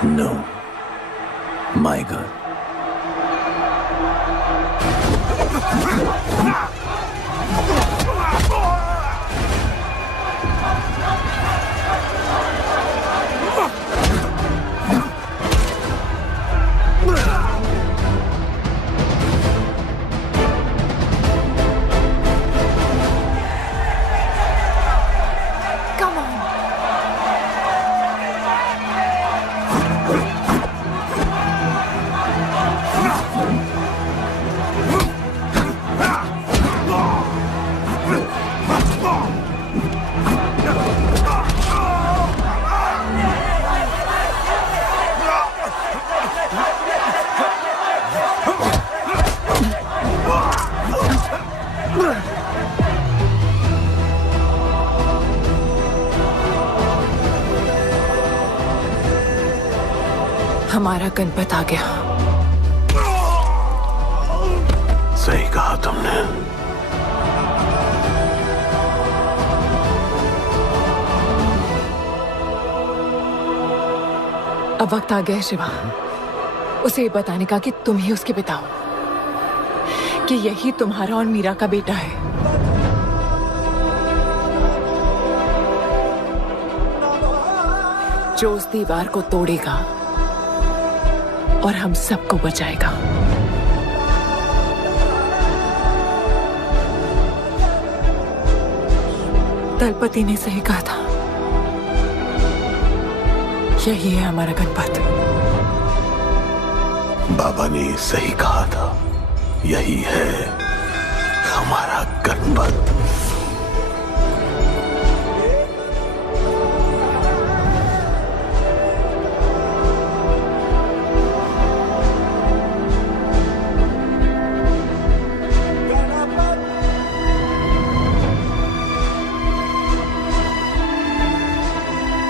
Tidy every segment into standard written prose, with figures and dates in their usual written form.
No, my God. Come on. हमारा गणपत आ गया। सही कहा तुमने। अब वक्त आ गया है शिवा, उसे ये बताने का कि तुम ही उसके पिता हो, कि यही तुम्हारा और मीरा का बेटा है। जो उस दीवार को तोड़ेगा और हम सबको बचाएगा। दलपति ने सही कहा था, यही है हमारा गणपत। बाबा ने सही कहा था, यही है हमारा गणपत।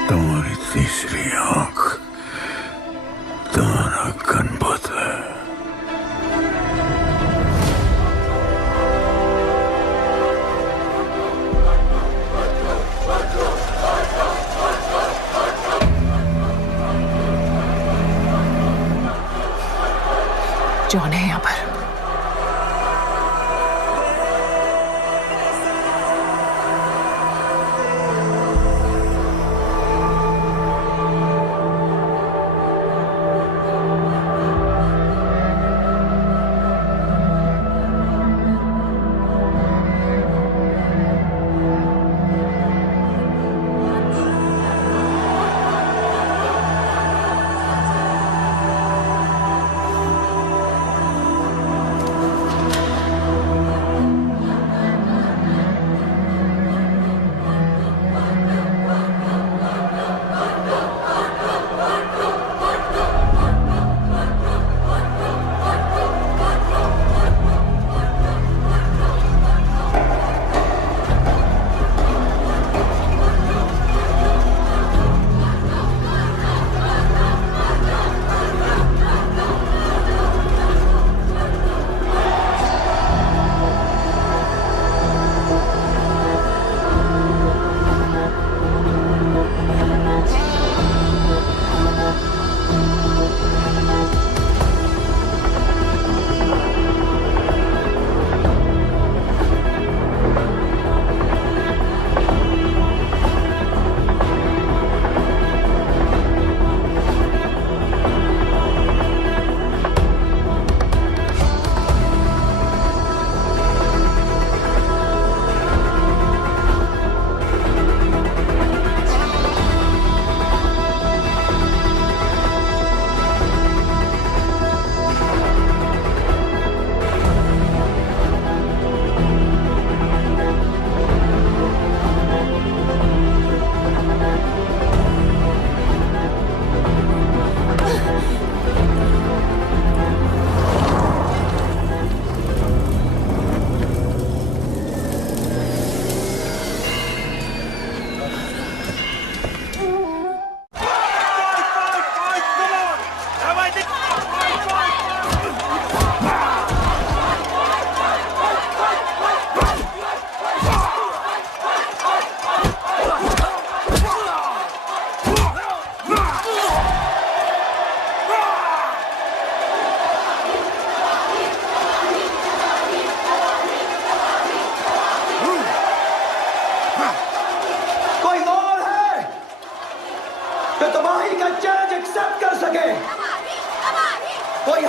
तुम्हारी तीसरी आंख तुम्हारा गणपत है।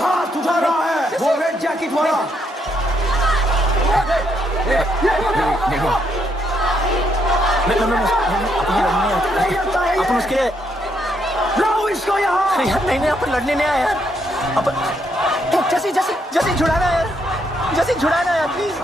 हाथ उठा रहा है वो रेड जैकेट वाला। अपन उसके लाओ इसको यहाँ। यार नहीं अपन लड़ने नहीं आया यार। अपन जैसे जैसे जैसे छुड़ाना यार, जैसे छुड़ाना यार प्लीज।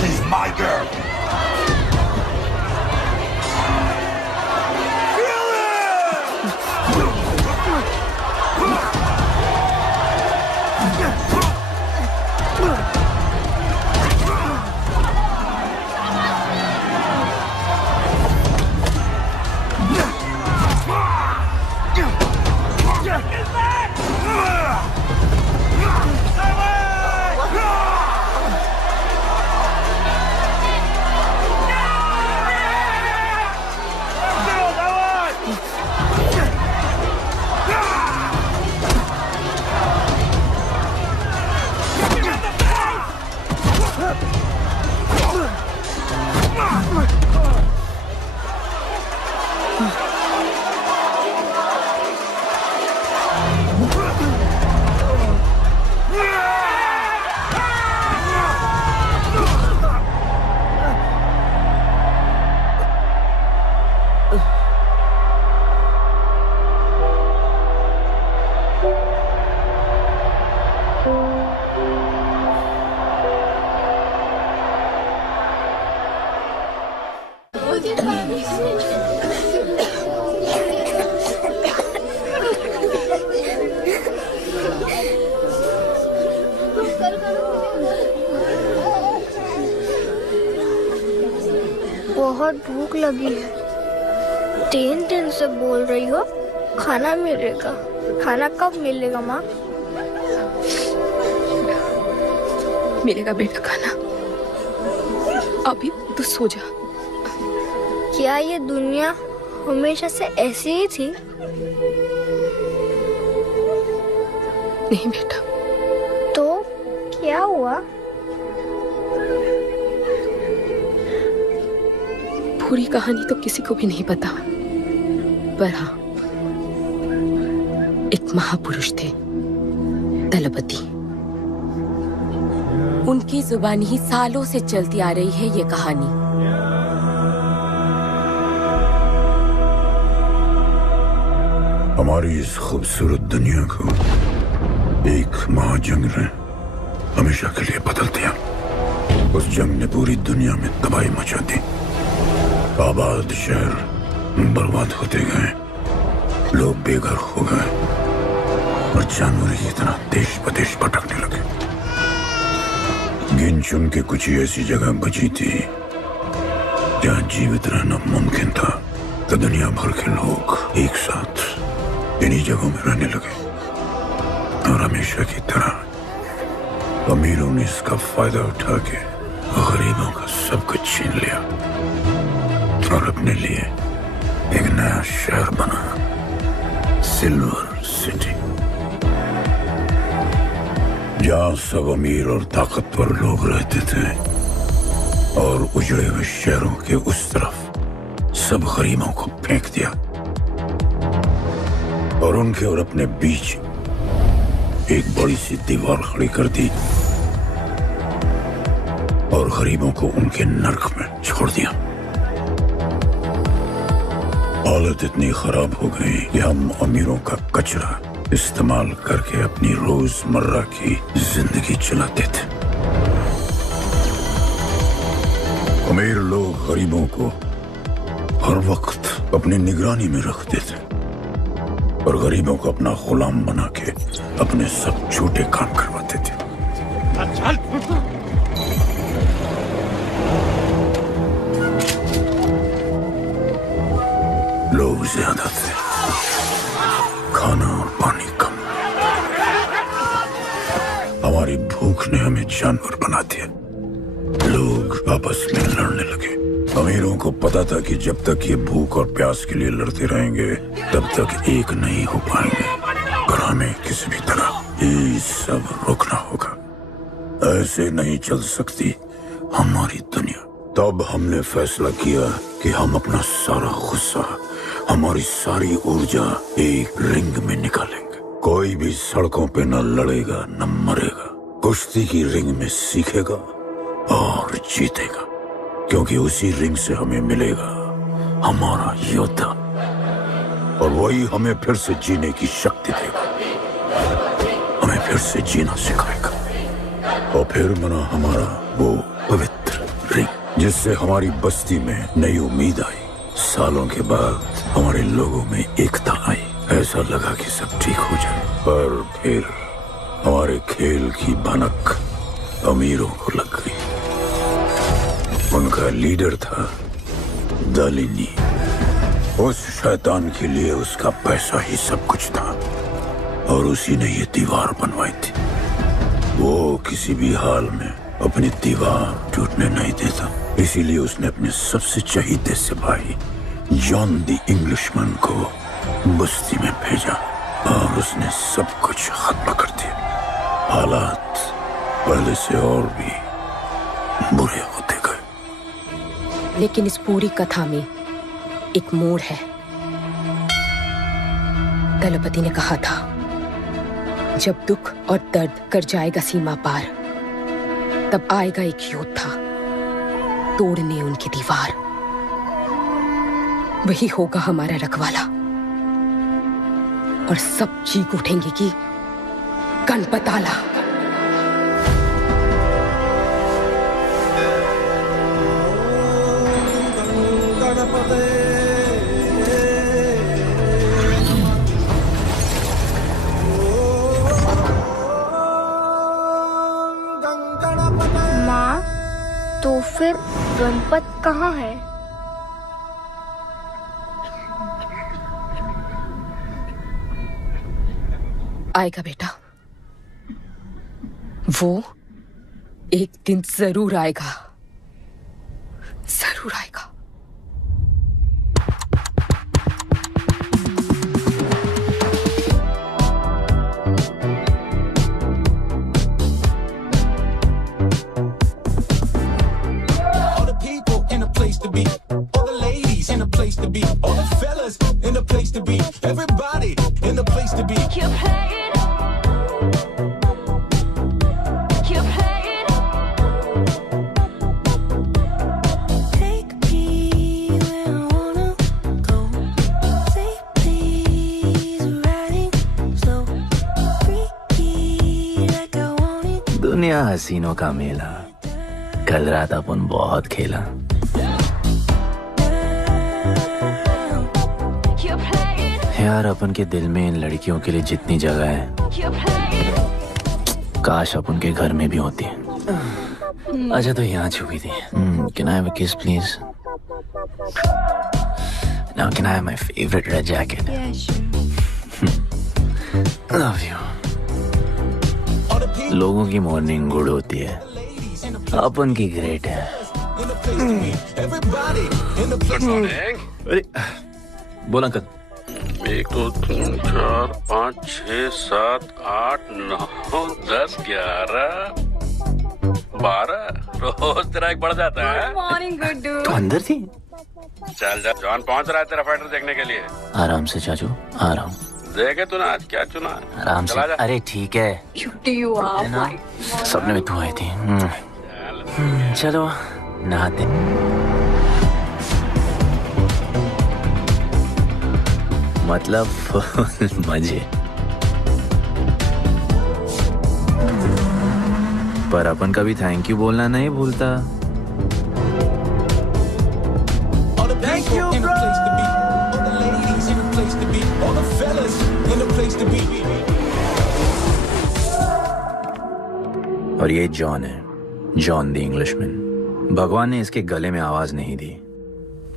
She's my girl. बहुत भूख लगी है। 3 दिन से बोल रही हो खाना मिलेगा। खाना कब मिलेगा माँ? मिलेगा बेटा खाना, अभी तो सो जा। क्या ये दुनिया हमेशा से ऐसी ही थी? नहीं बेटा। तो क्या हुआ? पूरी कहानी तो किसी को भी नहीं पता, पर हाँ, एक महापुरुष थे दलपति। उनकी जुबानी ही सालों से चलती आ रही है ये कहानी। हमारी इस खूबसूरत दुनिया को एक महाजंग ने हमेशा के लिए बदल दिया। उस जंग ने पूरी दुनिया में तबाही मचा दी। आबाद शहर बर्बाद होते गए, लोग बेघर हो गए और जानवर की तरह देश प्रदेश भटकने लगे। गिन चुन के कुछ ही ऐसी जगह बची थी जहां जीवित रहना मुमकिन था, तो दुनिया भर के लोग एक साथ इन्हीं जगहों में रहने लगे और हमेशा की तरह अमीरों ने इसका फायदा उठा के गरीबों का सब कुछ छीन लिया और अपने लिए एक नया शहर बना, सिल्वर सिटी, जहां सब अमीर और ताकतवर लोग रहते थे और उजड़े हुए शहरों के उस तरफ सब गरीबों को फेंक दिया और उनके और अपने बीच एक बड़ी सी दीवार खड़ी कर दी और गरीबों को उनके नर्क में छोड़ दिया। हालत इतनी खराब हो गई कि हम अमीरों का कचरा इस्तेमाल करके अपनी रोजमर्रा की जिंदगी चलाते थे। अमीर लोग गरीबों को हर वक्त अपनी निगरानी में रखते थे और गरीबों को अपना गुलाम बना के अपने सब झूठे काम करवाते थे। लोग ज्यादा थे, खाना और पानी कम। हमारी भूख ने हमें जानवर बना दिया। लोग आपस में लड़ने लगे। अमीरों को पता था कि जब तक ये भूख और प्यास के लिए लड़ते रहेंगे तब तक एक नहीं हो पाएंगे, पर हमें किसी भी तरह ये सब रोकना होगा। ऐसे नहीं चल सकती हमारी दुनिया। तब हमने फैसला किया कि हम अपना सारा गुस्सा, हमारी सारी ऊर्जा एक रिंग में निकालेंगे। कोई भी सड़कों पे न लड़ेगा न मरेगा, कुश्ती की रिंग में सीखेगा और जीतेगा, क्योंकि उसी रिंग से हमें मिलेगा हमारा योद्धा, और वही हमें फिर से जीने की शक्ति देगा, हमें फिर से जीना सिखाएगा। और फिर बना हमारा वो पवित्र रिंग, जिससे हमारी बस्ती में नई उम्मीद आई। सालों के बाद हमारे लोगों में एकता आई। ऐसा लगा कि सब ठीक हो जाए, पर फिर हमारे खेल की भनक अमीरों को लग गई। उनका लीडर था दालिनी। उस शैतान के लिए उसका पैसा ही सब कुछ था, और उसी ने ये दीवार बनवाई थी। वो किसी भी हाल में अपनी दीवार टूटने नहीं देता, इसीलिए उसने अपने सबसे चहीते सिपाही जॉन द इंग्लिशमैन को बस्ती में भेजा, और उसने सब कुछ खत्म कर दिया। हालात पहले से और भी बुरे होते गए। लेकिन इस पूरी कथा में एक मोड़ है। दलपति ने कहा था, जब दुख और दर्द कर जाएगा सीमा पार, तब आएगा एक योद्धा तोड़ने उनकी दीवार। वही होगा हमारा रखवाला, और सब चीख उठेंगे कि गणपताला। माँ, तो फिर गणपत कहाँ है? आएगा बेटा, वो एक दिन जरूर आएगा, जरूर आएगा। All the people in a place to be, all the ladies in a place to be, all the fellas in a place to be, everybody in a place to be. Keep playing. Keep playing. Take me where I wanna go. Say please, riding slow. Freaky like I want it. दुनिया हसीनों का मेला, कल रात अपन बहुत खेला। Keep playing. यार अपन के दिल में इन लड़कियों के लिए जितनी जगह है, Keep playing. काश अपन के घर में भी होती। अच्छा तो यहाँ छुपी थी। Can I have a kiss please? Now can I have my favorite red jacket? Yeah, sure. Love you. लोगों की मॉर्निंग गुड होती है, अपन की ग्रेट है। अरे बोला अंकल। 1 2 3 4 5 6 7 8 9 10 11 12 रोज तेरा एक बढ़ जाता है। Morning, good dude. तो अंदर थी। चल जा, जॉन पहुंच रहा है तेरा फाइटर देखने के लिए। आराम से चाचू, आराम। देखे तूने आज क्या चुना? आराम से। चला जा। अरे ठीक है। Cutie you are, my. सपने में तू आई थी। चलो नहाते। मतलब मजे। पर अपन कभी थैंक यू बोलना नहीं भूलता। All the people in a place to be, all the ladies in a place to be, all the fellas place to be. और ये जॉन है, जॉन द इंग्लिशमैन। भगवान ने इसके गले में आवाज नहीं दी,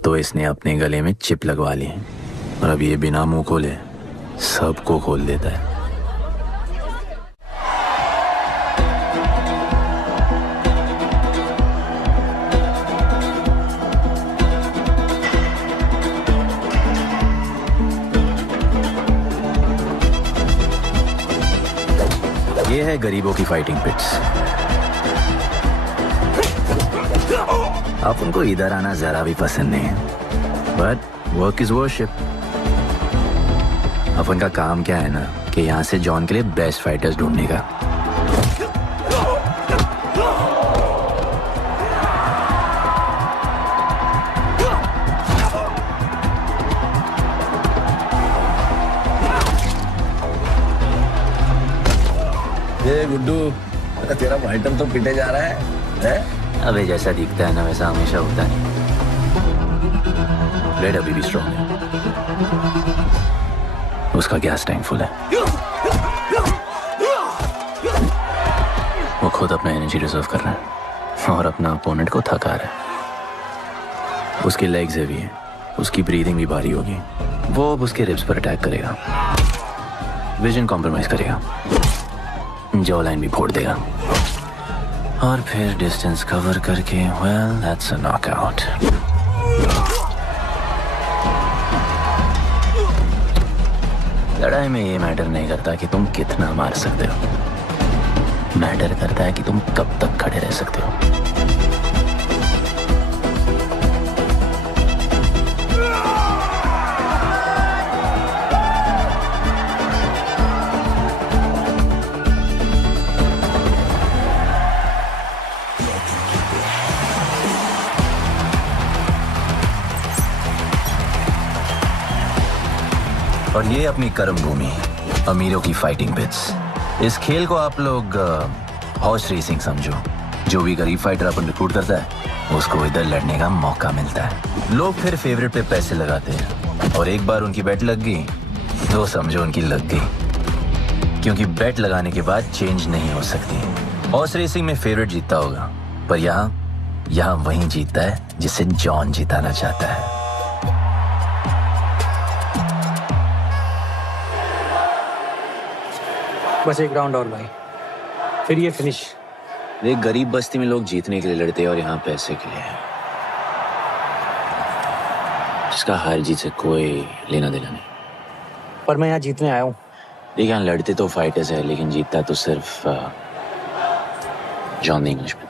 तो इसने अपने गले में चिप लगवा ली और अब ये बिना मुंह खोले सबको खोल देता है। ये है गरीबों की फाइटिंग पिट्स। आप उनको इधर आना जरा भी पसंद नहीं है, बट वर्क इज वर्शिप। अपन का काम क्या है ना कि यहाँ से जॉन के लिए बेस्ट फाइटर्स ढूंढने का। ये गुड्डू, तेरा फाइटर तो पिटे जा रहा है? अबे जैसा दिखता है ना वैसा हमेशा होता नहीं। रेड अभी भी स्ट्रॉन्ग है, उसका गैस टैंक फुल है। वो खुद अपना एनर्जी रिजर्व कर रहा है और अपना अपोनेंट को थका रहा है। उसकी लेग्स हेवी है, उसकी ब्रीदिंग भी भारी होगी। वो अब उसके रिब्स पर अटैक करेगा, विजन कॉम्प्रोमाइज करेगा, जॉ लाइन भी फोड़ देगा और फिर डिस्टेंस कवर करके वेल दैट्स अ नॉकआउट। लड़ाई में ये मैटर नहीं करता कि तुम कितना मार सकते हो, मैटर करता है कि तुम कब तक खड़े रह सकते हो। और ये अपनी कर्म भूमि, अमीरों की फाइटिंग पिट्स। इस खेल को आप लोग हॉर्स रेसिंग समझो। जो भी गरीब फाइटर अपन रिक्रूट करता है उसको इधर लड़ने का मौका मिलता है। लोग फिर फेवरेट पे पैसे लगाते हैं और एक बार उनकी बेट लग गई तो समझो उनकी लग गई, क्योंकि बेट लगाने के बाद चेंज नहीं हो सकती। हॉर्स रेसिंग में फेवरेट जीतता होगा, पर यहाँ वही जीतता है जिसे जॉन जिताना चाहता है। बस एक राउंड और भाई, फिर ये फिनिश। एक गरीब बस्ती में लोग जीतने के लिए लड़ते हैं और यहाँ पैसे के लिए, जिसका हार जीत से कोई लेना देना नहीं। पर मैं यहाँ जीतने आया हूँ। देखिए यहाँ लड़ते तो फाइटर्स है, लेकिन जीतता तो सिर्फ जॉन द इंग्लिशमैन।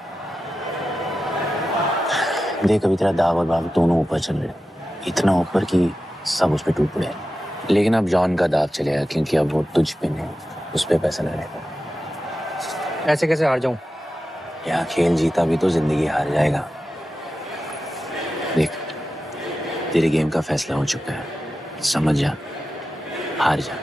देख अभी तेरा दाव और बाव दोनों ऊपर चल रहे, इतना ऊपर कि सब उस पर टूट पड़े। लेकिन अब जॉन का दाव चलेगा, क्योंकि अब वो तुझ पे नहीं उस पे पैसा लड़ेगा। ऐसे कैसे हार जाऊं? यहाँ खेल जीता भी तो जिंदगी हार जाएगा। देख तेरे गेम का फैसला हो चुका है, समझ जा, हार जा।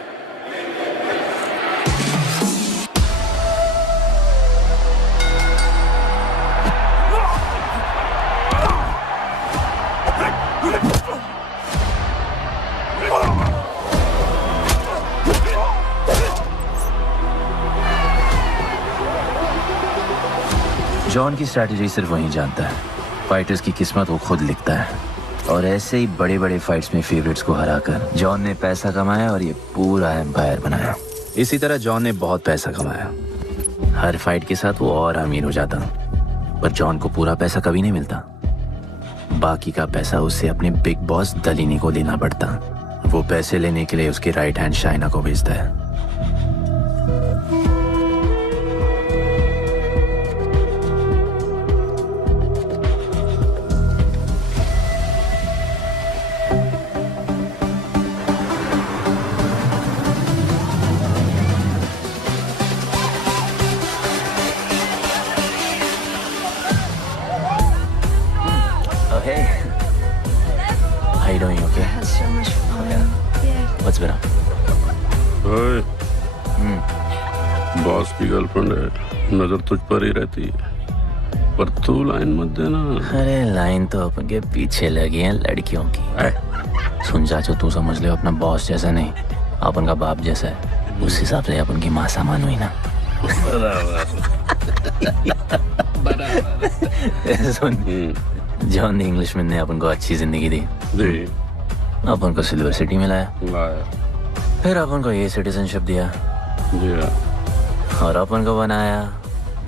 जॉन की स्ट्रैटेजी सिर्फ वही जानता है, फाइटर्स की किस्मत वो खुद लिखता है। और ऐसे ही बड़े बड़े फाइट्स में फेवरेट्स को हराकर जॉन ने पैसा कमाया और ये पूरा एम्पायर बनाया। इसी तरह जॉन ने बहुत पैसा कमाया, हर फाइट के साथ वो और अमीर हो जाता, पर जॉन को पूरा पैसा कभी नहीं मिलता। बाकी का पैसा उसे अपने बिग बॉस दलीनी को देना पड़ता। वो पैसे लेने के लिए उसके राइट हैंड शाइना को भेजता है। Hey, how you doing? You okay? Had so much fun. Yeah. What's been up? ओए, बॉस की गर्लफ्रेंड है, नजर तुझ पर ही रहती है, पर तू लाइन मत देना। अरे लाइन तो अपन के पीछे लगी है लड़कियों की। सुन चाचो, तू समझ ले अपना बॉस जैसा नहीं, अपन का बाप जैसा है, उस हिसाब से अपन की माँ सामान हुई ना। सुन, जॉन इंग्लिशमैन ने अपन को अच्छी जिंदगी दी, अपन को सिल्वर सिटी में लाया, फिर अपन को ये सिटीजनशिप दिया, और अपन को बनाया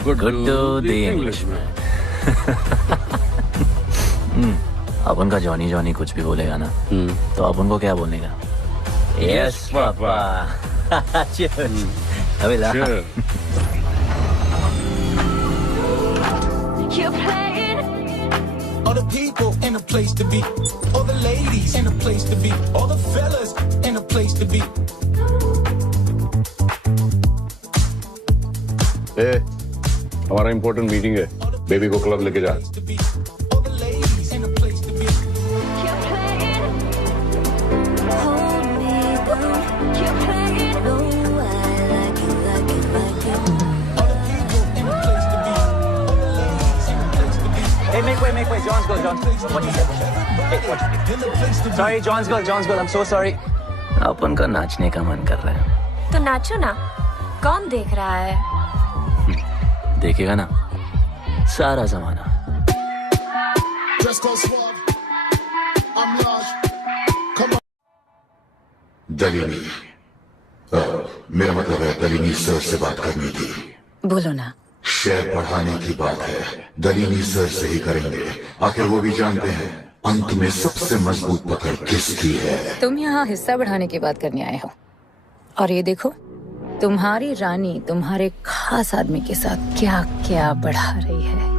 गुड्डू द इंग्लिशमैन। अपन का जॉनी जॉनी कुछ भी बोलेगा ना, तो अपन को क्या बोलने का? Yes papa. अबे ला। All the people in a place to be, all the ladies in a place to be, all the fellas in a place to be. ए, हमारा इंपॉर्टेंट मीटिंग है, बेबी को क्लब लेके जा। Hey, make way, John's girl. What is it? Hey, what? Sorry, John's girl. I'm so sorry. अपन का नाचने का मन कर रहा है। तो नाचो ना, कौन देख रहा है? देखेगा ना सारा जमाना। दलीनी, मेरा मतलब है दलीनी सर से बात करनी थी। बोलो ना। शेयर बढ़ाने की बात है, दलीनी सर से ही करेंगे। आखिर वो भी जानते हैं अंत में सबसे मजबूत पकड़ किसकी है। तुम यहाँ हिस्सा बढ़ाने की बात करने आए हो, और ये देखो तुम्हारी रानी तुम्हारे खास आदमी के साथ क्या क्या बढ़ा रही है।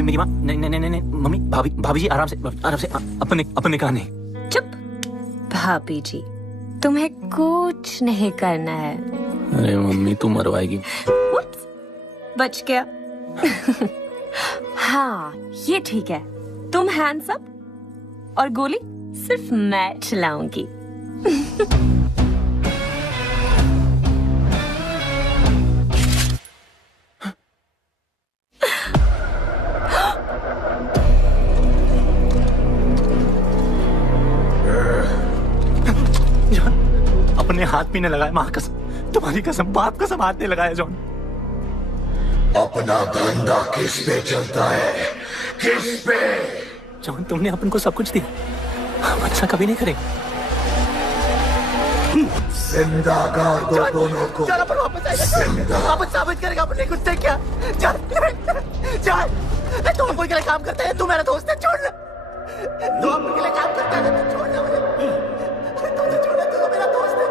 मेरी माँ, नहीं, मम्मी, भाभी जी आराम से अपने कहा नहीं। चुप। भाभी जी, तुम्हें कुछ नहीं करना है। अरे मम्मी तू मरवाएगी। बच गया। हाँ, ये ठीक है। तुम हैंड्स अप और गोली सिर्फ मैं चलाऊंगी। अपने हाथ भी नहीं लगाया, माँ कसम, तुम्हारी कसम, बाप कसम, हाथ नहीं लगाया जॉन। अपना धंधा किस पे चलता है? किस पे? जॉन, तुमने अपन को सब कुछ दिया, हम अच्छा कभी नहीं करेंगे। जिंदा गाड़ दो दोनों को। चल अपन वापस आएगा, वापस साबित करेगा अपने कुछ से क्या। चल तुम कोई के लिए काम करते हैं, तू मेरा दोस्त है, छोड़ ना। तू अपन के लिए काम करता है, तू छोड़ ना मुझे। तू छोड़, तू तो मेरा दोस्त है।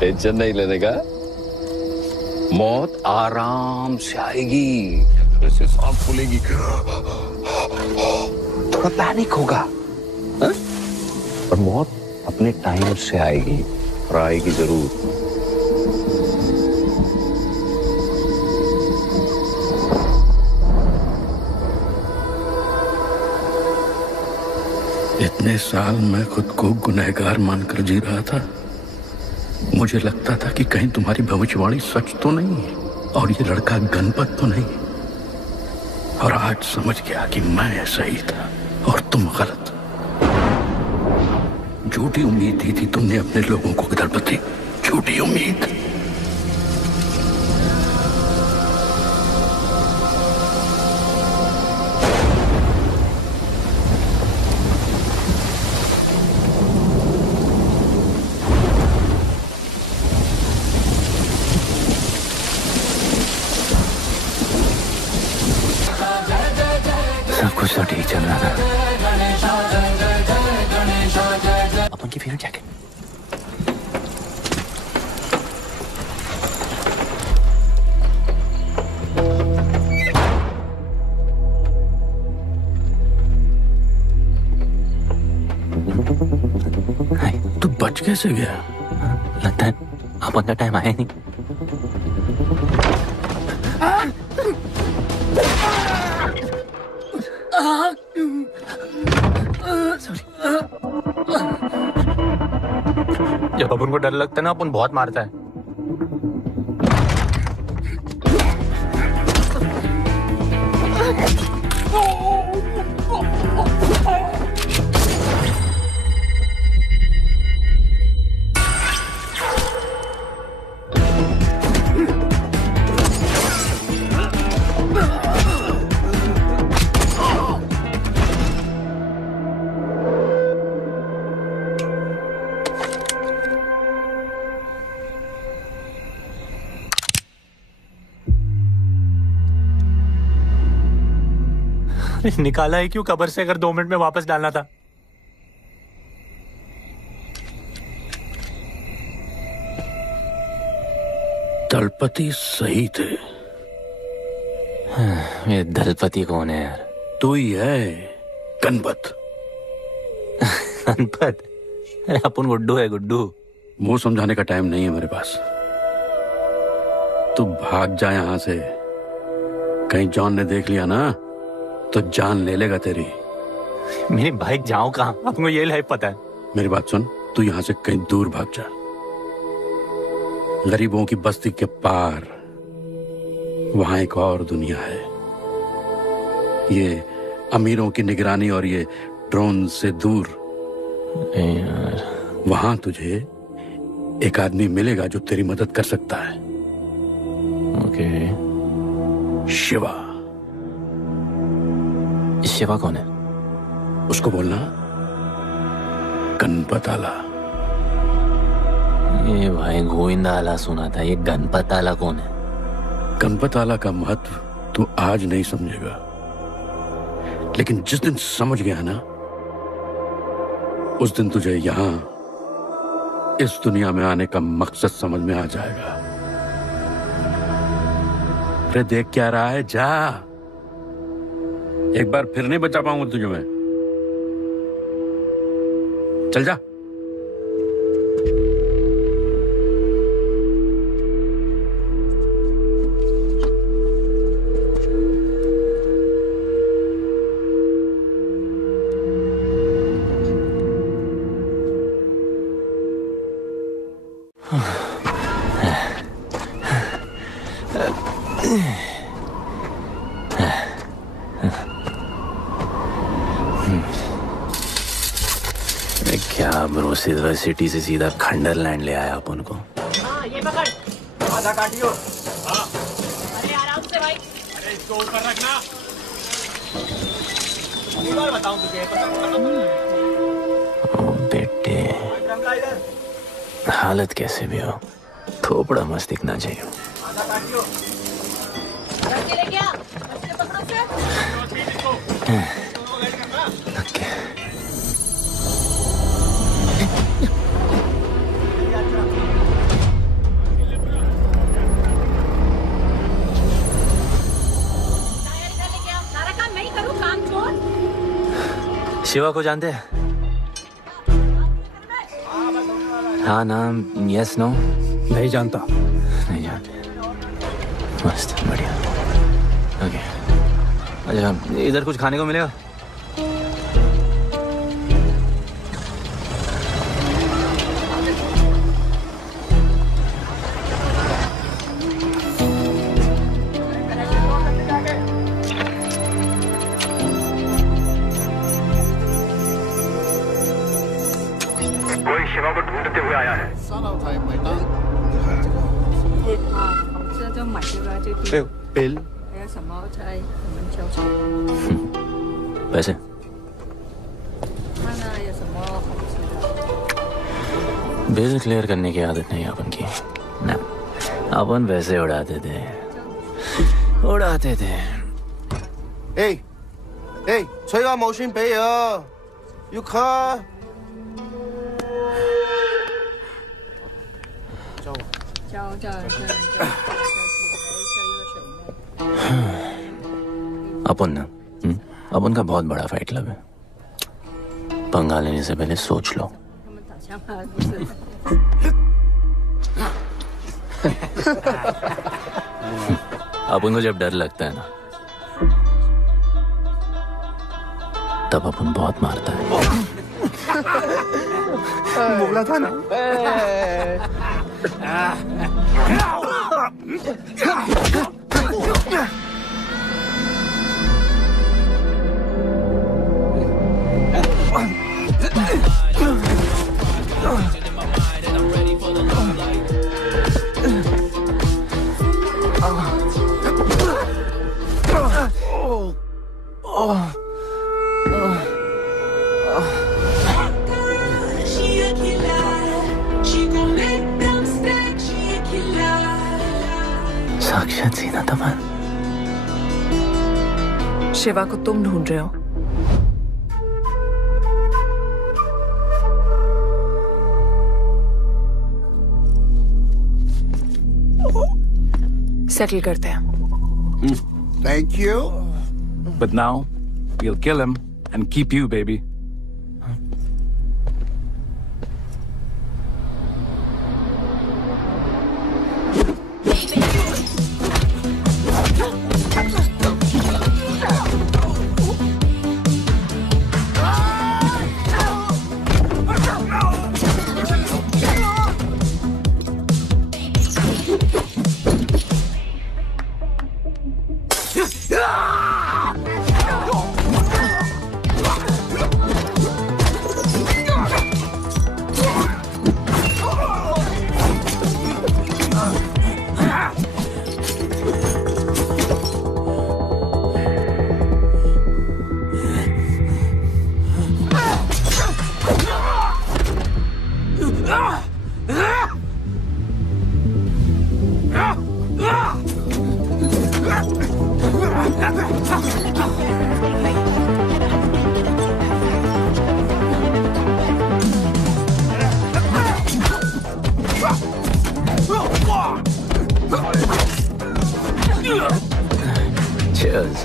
टेंशन नहीं लेने का, मौत आराम से आएगी, ऐसे सांप फूलेगी, थोड़ा पैनिक होगा, पर मौत अपने टाइम से आएगी, और आएगी जरूर। इतने साल मैं खुद को गुनहगार मानकर जी रहा था। मुझे लगता था कि कहीं तुम्हारी भविष्यवाणी सच तो नहीं है, और ये लड़का गणपत तो नहीं। और आज समझ गया कि मैं सही था और तुम गलत। झूठी उम्मीद दी थी तुमने अपने लोगों को दलपति, झूठी उम्मीद। सब कुछ तो ठीक चल रहा था। अपन की फेवरेट जैकेट। तू बच कैसे गया? लगता है अपन का टाइम आया ही नहीं। जब अपन को डर लगता है ना, अपन बहुत मारता है। निकाला ही क्यों कब्र से, अगर 2 मिनट में वापस डालना था। दलपति सही थे। ये दलपति कौन है यार? तू ही है, गणपत। गणपत? अरे अपन गुड्डू है, गुड्डू। मुंह समझाने का टाइम नहीं है मेरे पास। तू भाग जा यहां से। कहीं जॉन ने देख लिया ना तो जान ले लेगा तेरी। मेरी बाइक जाऊं कहां? आपको ये लाइफ पता है। मेरी बात सुन, तू यहां से कहीं दूर भाग जा। गरीबों की बस्ती के पार वहां एक और दुनिया है। ये अमीरों की निगरानी और ये ड्रोन से दूर। वहां तुझे एक आदमी मिलेगा जो तेरी मदद कर सकता है। ओके। शिवा। शिवा कौन है? उसको बोलना गणपत आला। ये भाई गोविंदा आला सुना था, ये गणपत आला कौन है? गणपत आला का महत्व तू आज नहीं समझेगा, लेकिन जिस दिन समझ गया ना, उस दिन तुझे यहां इस दुनिया में आने का मकसद समझ में आ जाएगा। अरे देख क्या रहा है, जा। एक बार फिर नहीं बचा पाऊंगा तुझे मैं। चल जा। क्या ब्रो, सिल्वर सिटी से सीधा खंडरलैंड ले आया अपन को। हाँ, ये पकड़। आधा काटियो। हाँ। अरे आराम से भाई। अरे इसको ऊपर रखना। अगली बार बताऊं तुझे। ओ बेटे, हालत कैसे भी हो, थोपड़ा मस्त दिखना चाहिए। आधा काटियो। रख ले क्या? अच्छे पकड़ो से। ओके। शिवा को जानते हैं? हाँ नाम, यस नो? नहीं जानता। नहीं जानते। मस्त, बढ़िया। ओके। अच्छा, इधर कुछ खाने को मिलेगा? शिवा को ढूंढते हुए आया है। बिल। पैसे? बिल क्लियर करने की आदत नहीं अपन की ना। अपन पैसे उड़ाते थे।催我冇錢俾啊，要卡。अपन ना, अपन का बहुत बड़ा फाइट क्लब है। पंगा लेने से पहले सोच लो, अपन को जब डर लगता है ना, तब अपन बहुत मारता है। बोला था ना। साक्षात सीना तमन। शिवा को तुम ढूंढ रहे हो? सेटल करते हैं। Thank you. But now, we'll kill him and keep you, baby. Cheers.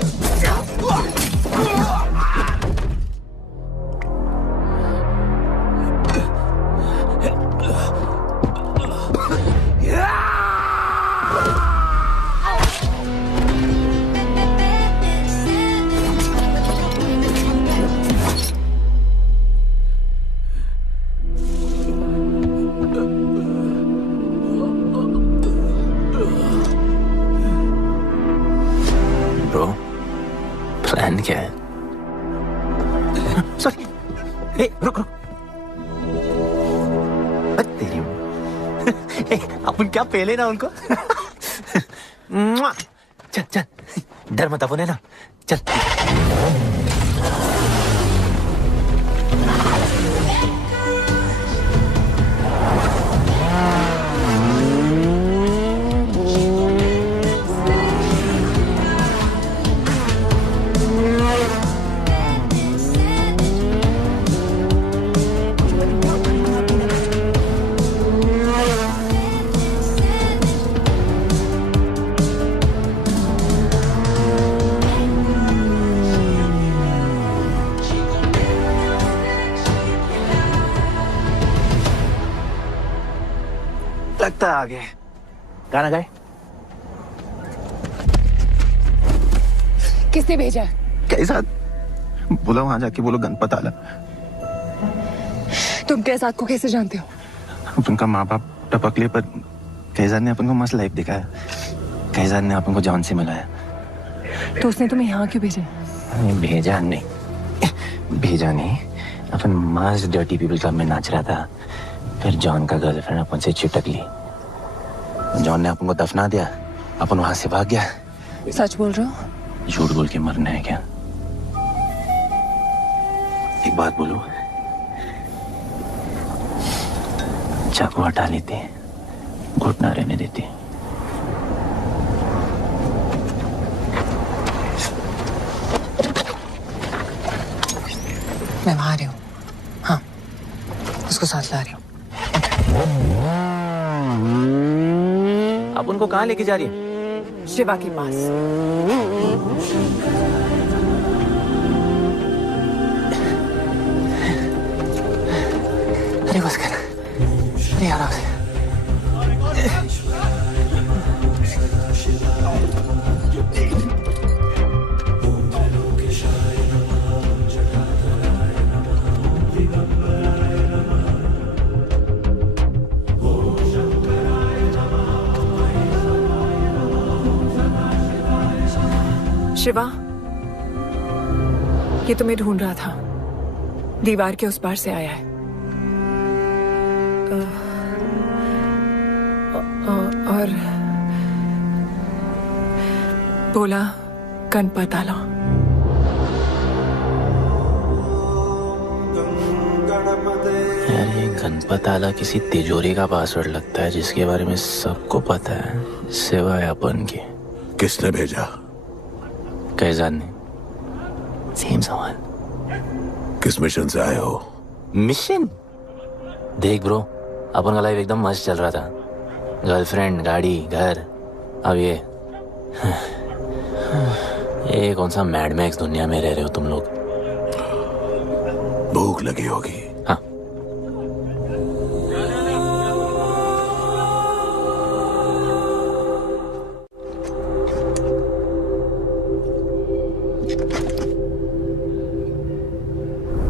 Bro, plan क्या है? सॉरी, रुक। तेरी अपन क्या पहले ना उनको। चल डर मत, अपन है ना, चल। लगता आ गए। गाना गाए? किसने भेजा? कैसा? बोला वहां जाके बोलो गणपत आला। तुम कैसाद को कैसे जानते हो? उनका माँ बाप टपकले, पर कैसाद ने अपन को मस्त लाइफ दिखाया। कैसाद ने अपन को जॉन से मिलाया। तो उसने तुम्हें यहाँ क्यों भेजा? भेजा नहीं, अपन मस्त डर्टी पीपल क्लब में नाच रहा था। फिर जॉन का गर्लफ्रेंड अपन से चिटक ली। जॉन ने अपन को दफना दिया, अपन वहां से भाग गया। सच बोल रहे हो? झूठ बोल के मरना है क्या? एक बात बोलूं, चाकू हटा लेते, घुटना रहने देते। मैं वहां आ रही हूँ। हाँ, उसको साथ ला रही हूँ। आप उनको कहाँ लेके जा रही है? शिवा के पास। अरे बस कर। शिवा, ये तुम्हें ढूंढ रहा था। दीवार के उस पार से आया है। और बोला गणपत आला। यार ये गणपत आला किसी तिजोरी का पासवर्ड लगता है जिसके बारे में सबको पता है सिवाय अपन के। किसने भेजा? कैजान ने। सेम सवाल। किस मिशन से आए हो? मिशन? देख ब्रो, अपन का लाइफ एकदम मस्त चल रहा था। गर्लफ्रेंड, गाड़ी, घर। अब ये कौन सा मैड मैक्स दुनिया में रह रहे हो तुम लोग। भूख लगी होगी। हाँ।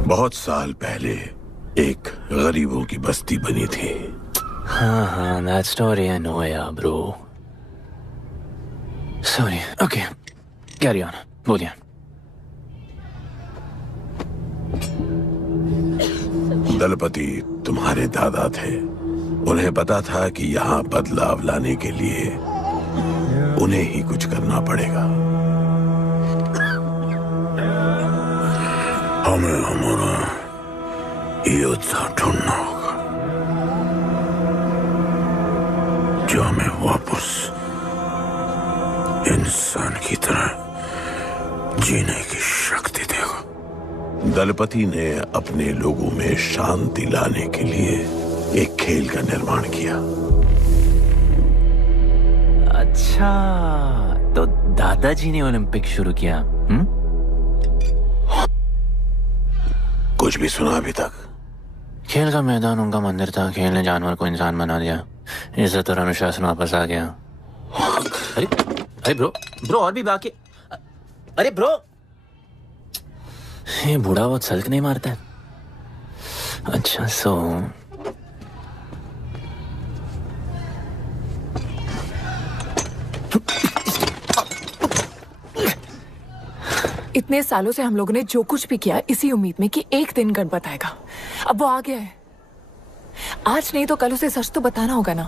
बहुत साल पहले एक गरीबों की बस्ती बनी थी। हाँ, that story I know, yeah, bro. Sorry. Okay, carry on. बोलिए। दलपति तुम्हारे दादा थे। उन्हें पता था कि यहाँ बदलाव लाने के लिए उन्हें ही कुछ करना पड़ेगा। हमें हमारा योद्धा ढूंढना होगा जो हमें वापस इंसान की तरह जीने की शक्ति देगा। दलपति ने अपने लोगों में शांति लाने के लिए एक खेल का निर्माण किया। अच्छा, तो दादाजी ने ओलंपिक शुरू किया। कुछ भी सुना अभी तक? खेल का मैदान उनका मंदिर था। खेल ने जानवर को इंसान बना दिया। इज्जत और अनुशासन वापस आ गया। अरे ब्रो और भी बाकी। अरे ब्रो, ये बूढ़ा बहुत सल्क नहीं मारता है। अच्छा सो इतने सालों से हम लोगों ने जो कुछ भी किया इसी उम्मीद में कि एक दिन गणपत आएगा। अब वो आ गया है। आज नहीं तो कल उसे सच तो बताना होगा ना।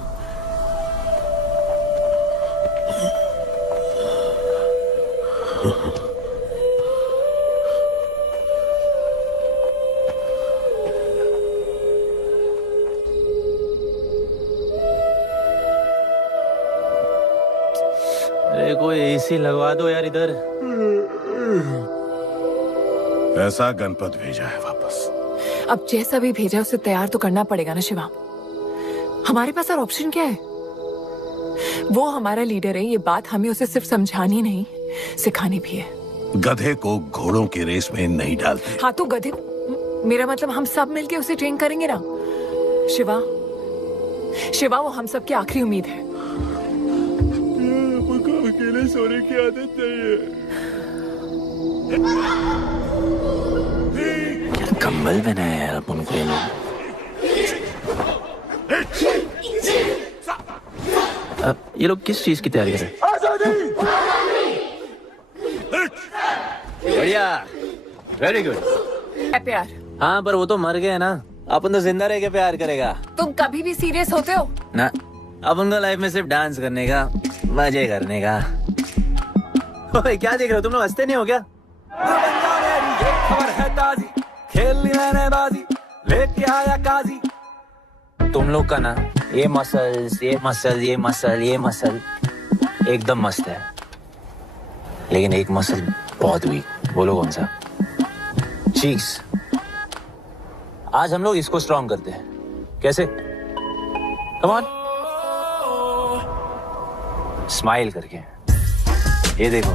अरे कोई एसी लगवा दो यार इधर। ऐसा गणपत भेजा है वापस। अब जैसा भी भेजा उसे तैयार तो करना पड़ेगा ना शिवा। हमारे पास और ऑप्शन क्या है? वो हमारा लीडर है। ये बात हमें उसे सिर्फ समझानी नहीं सिखानी भी है। गधे को घोड़ों की रेस में नहीं डालते। हाँ तो गधे, मेरा मतलब हम सब मिलके उसे ट्रेन करेंगे ना। शिवा वो हम सब की आखिरी उम्मीद है। अकेले सोने की आदत नहीं है। कंबल बनाया यार अपन को ये लोग। ये लोग किस चीज की तैयारी कर रहे हैं? बढ़िया, वेरी गुड। प्यार? हाँ पर वो तो मर गए ना। अपन तो जिंदा रह के प्यार करेगा। तुम कभी भी सीरियस होते हो ना? अपन को लाइफ में सिर्फ डांस करने का, मजे करने का। ओए क्या देख रहे हो तुम लोग? हंसते नहीं हो क्या? खबर है ताजी, खेल ली मैंने बाजी, लेके आया काजी। तुम लोग का ना ये मसल एकदम मस्त है, लेकिन एक मसल बहुत वीक। बोलो कौन सा? चीक्स। आज हम लोग इसको स्ट्रॉन्ग करते हैं। कैसे? कम ऑन, स्माइल करके। ये देखो,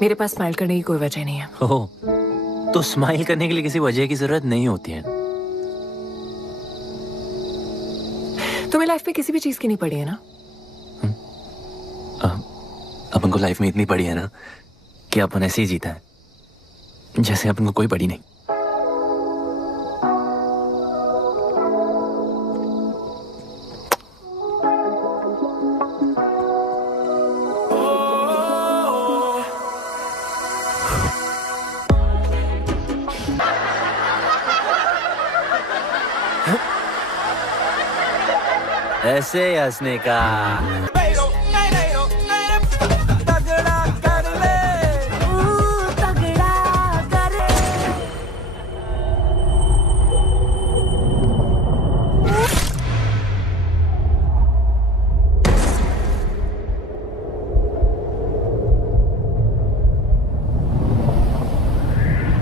मेरे पास स्माइल करने की कोई वजह नहीं है। ओह, तो स्माइल करने के लिए किसी वजह की जरूरत नहीं होती है। तुम्हें लाइफ में किसी भी चीज की नहीं पड़ी है ना? अपन को लाइफ में इतनी पड़ी है ना कि अपन ऐसे ही जीता है। जैसे अपन को कोई पड़ी नहीं। ऐसे हंसने का।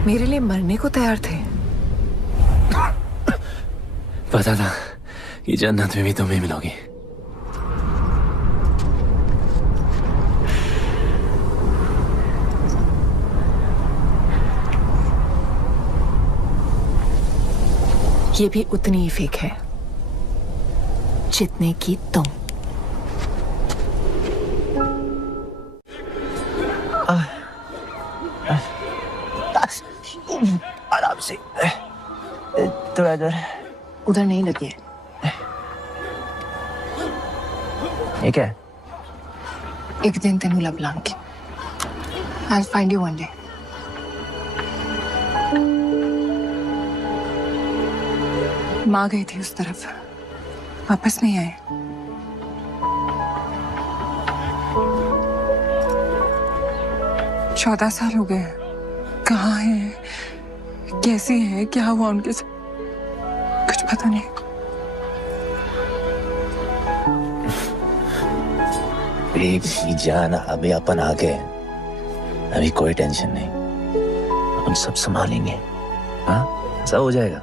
मेरे लिए मरने को तैयार थे। पता था कि जन्नत में भी तुम्हें मिलोगी। ये भी उतनी ही फेक है जितने की तुम। आराम से, थोड़ा इधर। उधर नहीं लगी है। ये क्या है? एक दिन तेनू लब Langi. I'll find you one day. माँ गई थी उस तरफ, वापस नहीं आए। चौदह साल हो गए। कहाँ हैं? कैसे हैं? क्या हुआ उनके साथ? कुछ पता नहीं। बेबी जान, अभी अपन आ गए, अभी कोई टेंशन नहीं, अपन सब संभालेंगे। हाँ, सब हो जाएगा।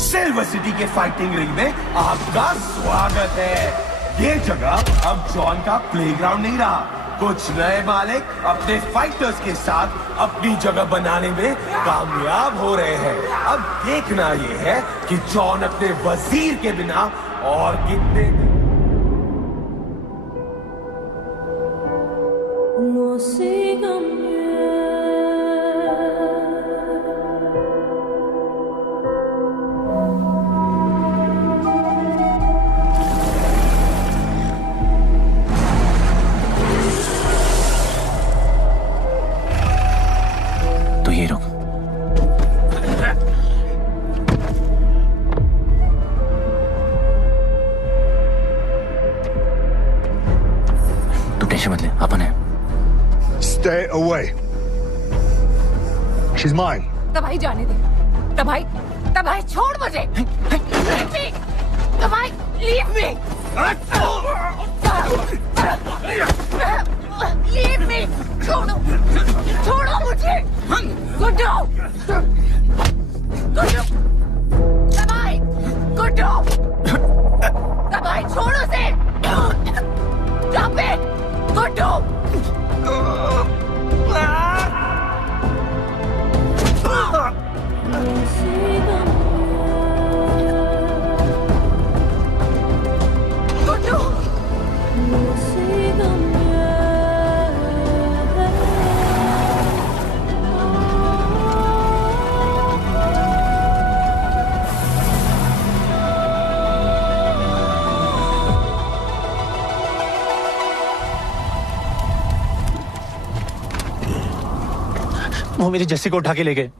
सिल्वर सिटी के फाइटिंग रिंग में आपका स्वागत है। ये जगह अब जॉन का प्लेग्राउंड नहीं रहा। कुछ नए मालिक अपने फाइटर्स के साथ अपनी जगह बनाने में कामयाब हो रहे हैं। अब देखना ये है कि जॉन अपने वजीर के बिना और कितने तो ये रुक। तू टेंशन मत ले, अपन है। Stay away. She's mine. तबाही जाने दे। तबाही छोड़ मुझे। तबाही leave me. Leave me. छोड़ो मुझे। गुड्डू। तबाही छोड़ो से। Stop it. गुड्डू। वो मेरी जस्सी को उठा के ले गए।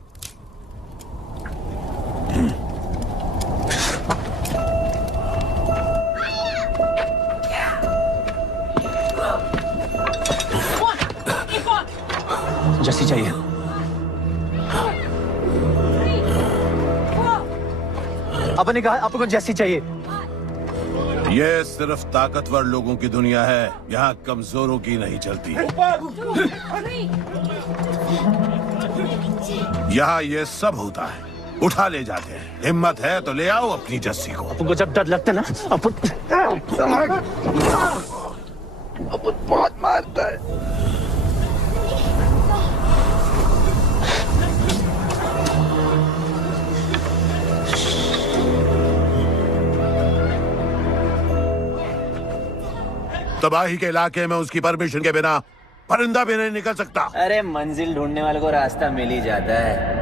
जस्सी चाहिए। अपन ने कहा आपको जस्सी चाहिए। ये सिर्फ ताकतवर लोगों की दुनिया है, यहाँ कमजोरों की नहीं चलती। यहाँ ये सब होता है, उठा ले जाते हैं। हिम्मत है तो ले आओ अपनी जस्सी को। अपन को जब डर लगता है ना, अपन बहुत मारता है। तबाही के इलाके में उसकी परमिशन के बिना परिंदा भी नहीं निकल सकता। अरे मंजिल ढूंढने वाले को रास्ता मिल ही जाता है।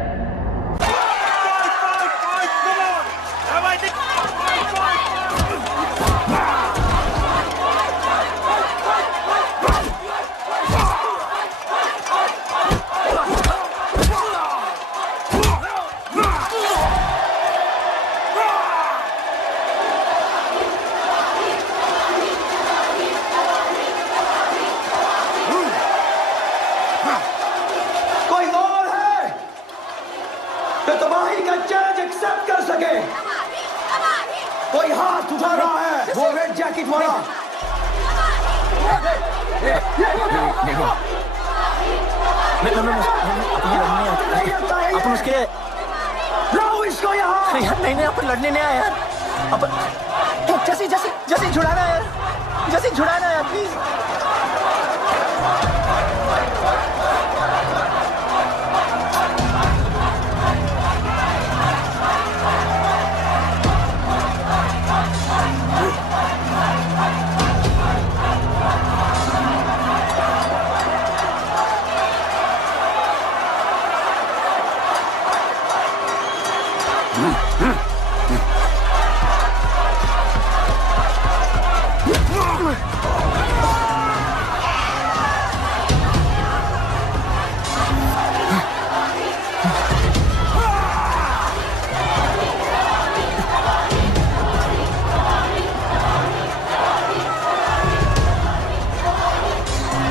कोई हाथ उठा रहा है, वो रेड जैकेट वाला। अपन उसके लाओ इसको यहाँ। यार नहीं अपन लड़ने नहीं आया यार। अपन जैसे छुड़ाना यार, जैसे छुड़ाना यार प्लीज।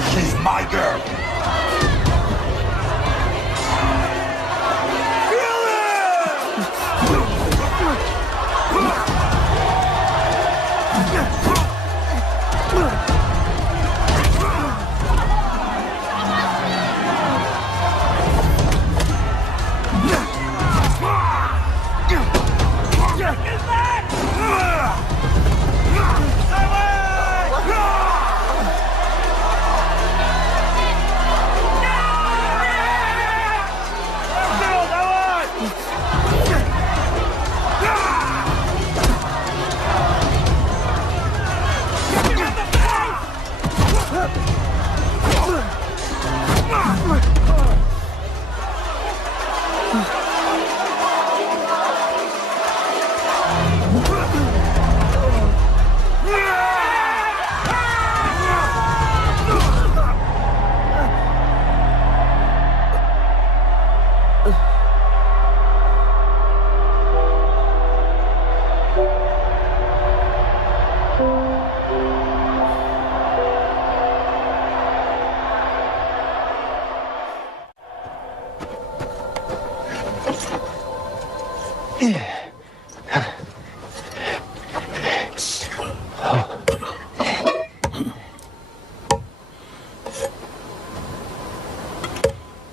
She's my girl.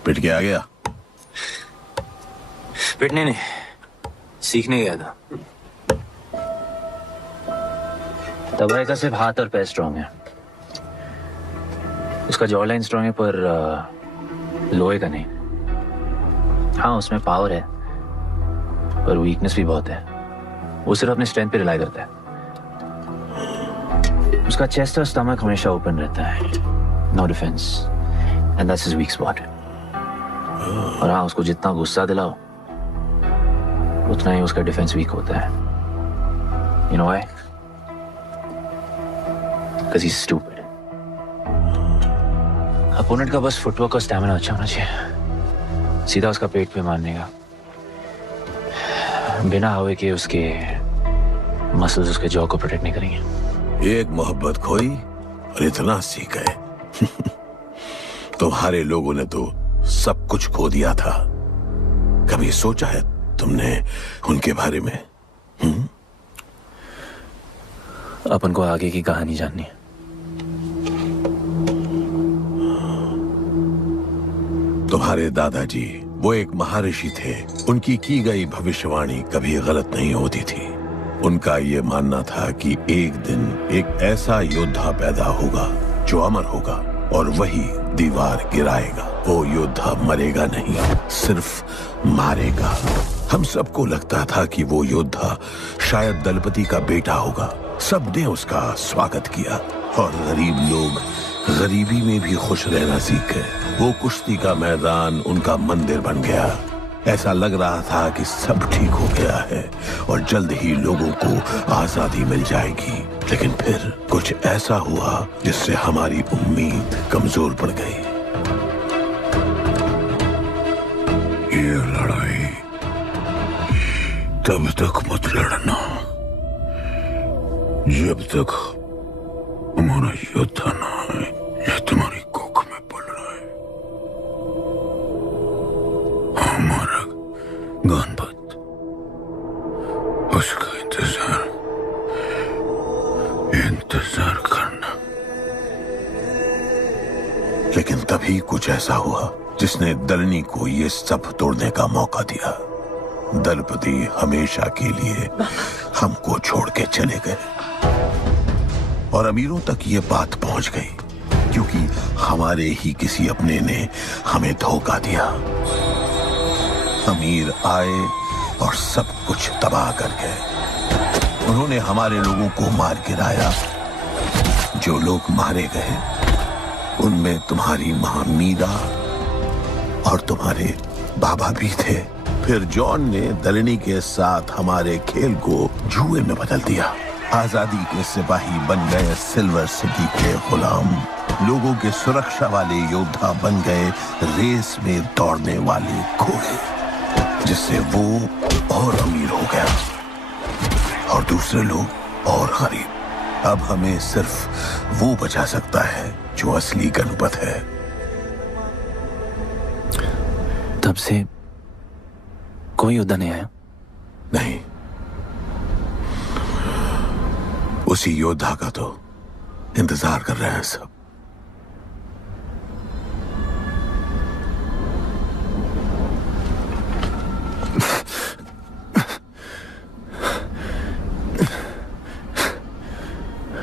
पिट के आ गया? पिटने नहीं, सीखने गया था। तबाही का सिर्फ हाथ और पैर स्ट्रांग है, उसका जॉ लाइन स्ट्रांग है पर लोहे का नहीं। हाँ उसमें पावर है पर वीकनेस भी बहुत है। वो सिर्फ अपने स्ट्रेंथ पे रिलाई करता है। उसका चेस्ट और स्टमक हमेशा ओपन रहता है, no defence, and that's his weak spot. और हाँ उसको जितना गुस्सा दिलाओ उतना ही उसका डिफेंस वीक होता है। You know why? Because he's stupid. Opponent का बस फुटवर्क और स्टैमिना अच्छा होना चाहिए, सीधा उसका पेट पे मारने का, बिना हवा के उसके मसल्स उसके जॉ को प्रोटेक्ट नहीं करेंगे। एक मोहब्बत खोई और इतना सीख गए। तुम्हारे लोगों ने तो सब कुछ खो दिया था। कभी सोचा है तुमने उनके बारे में? अपन को आगे की कहानी जाननी है। तुम्हारे दादाजी वो एक महर्षि थे। उनकी की गई भविष्यवाणी कभी गलत नहीं होती थी। उनका ये मानना था कि एक दिन एक ऐसा योद्धा पैदा होगा जो अमर होगा और वही दीवार गिराएगा। वो योद्धा मरेगा नहीं, सिर्फ मारेगा। हम सबको लगता था कि वो योद्धा शायद दलपति का बेटा होगा। सबने उसका स्वागत किया, और गरीब लोग गरीबी में भी खुश रहना सीख गए। वो कुश्ती का मैदान उनका मंदिर बन गया। ऐसा लग रहा था कि सब ठीक हो गया है और जल्द ही लोगों को आजादी मिल जाएगी। लेकिन फिर कुछ ऐसा हुआ जिससे हमारी उम्मीद कमजोर पड़ गई। ये लड़ाई तब तक मत लड़ना जब तक हमारा योद्धा ना है या तुम्हारी कोख में पड़ रहा है। हमारा गणपत, उसका इंतजार करना। लेकिन तभी कुछ ऐसा हुआ जिसने दलनी को ये सब तोड़ने का मौका दिया। दलपति हमेशा के लिए हमको छोड़ के चले गए और अमीरों तक ये बात पहुंच गई क्योंकि हमारे ही किसी अपने ने हमें धोखा दिया। अमीर आए और सब कुछ तबाह कर गए। उन्होंने हमारे लोगों को मार गिराया। जो लोग मारे गए उनमें तुम्हारी मां मीरा और तुम्हारे बाबा भी थे। फिर जॉन ने दलनी के साथ हमारे खेल को जुए में बदल दिया। आजादी के सिपाही बन गए सिल्वर सिटी के गुलाम। लोगों के सुरक्षा वाले योद्धा बन गए रेस में दौड़ने वाले घोड़े, जिससे वो और अमीर हो गया और दूसरे लोग और गरीब। अब हमें सिर्फ वो बचा सकता है जो असली गणपत है। तब से कोई योद्धा नहीं आया? नहीं, उसी योद्धा का तो इंतजार कर रहे हैं सब।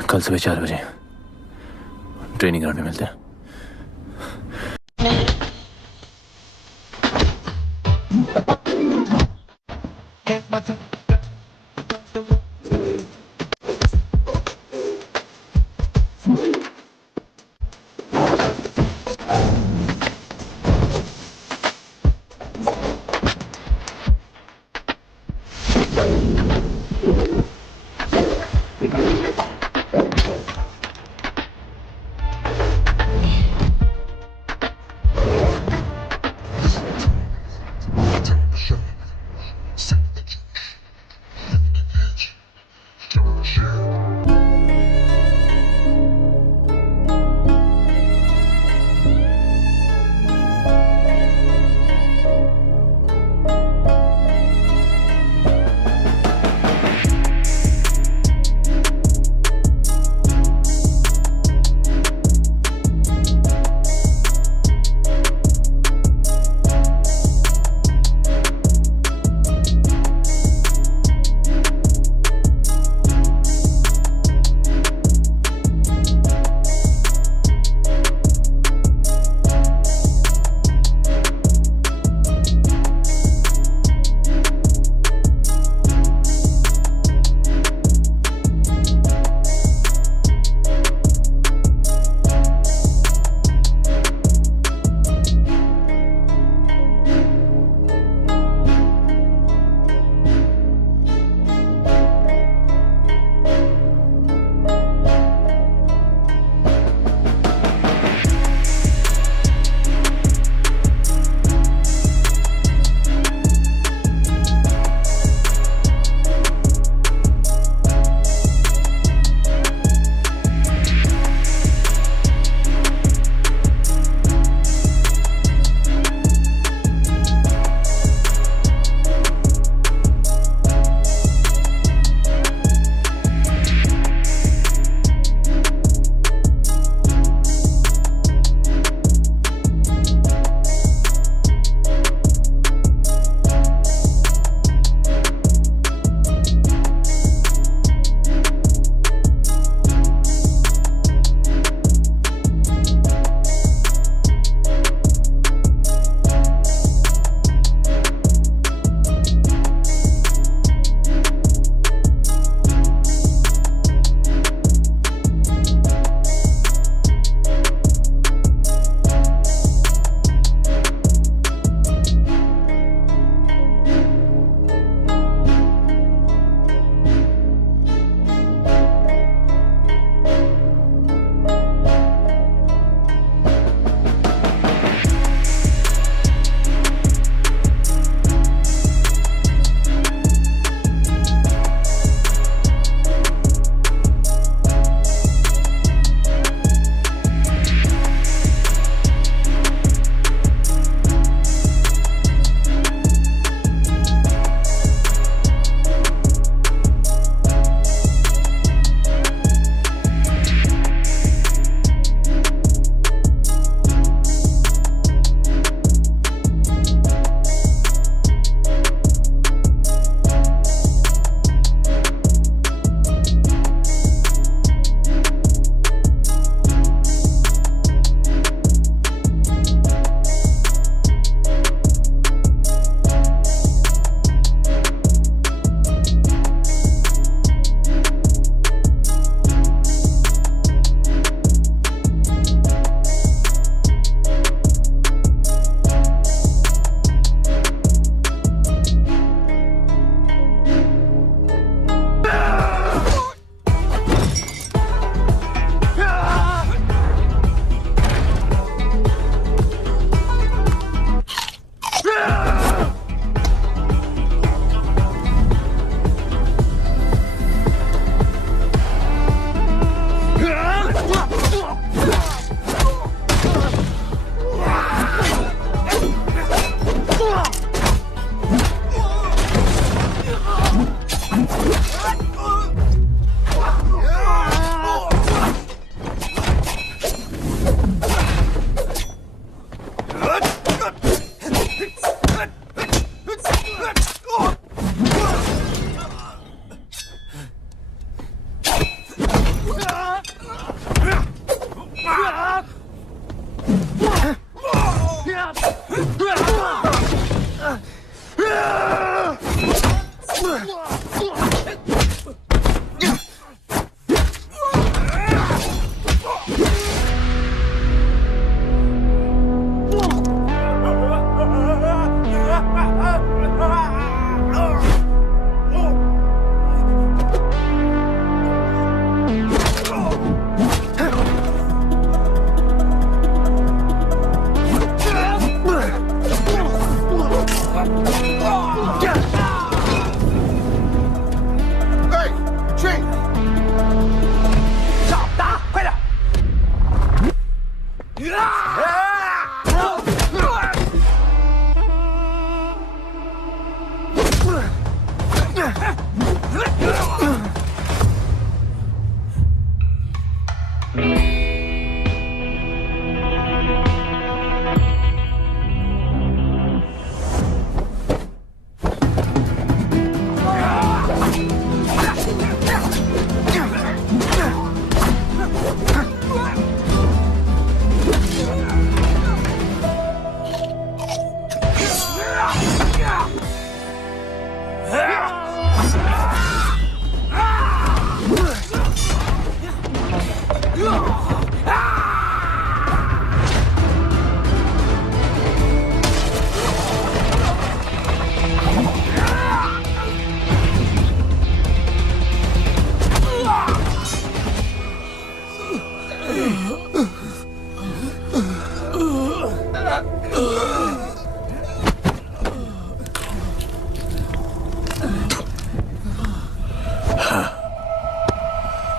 कल सुबह 4 बजे ट्रेनिंग ग्राउंड में मिलते हैं।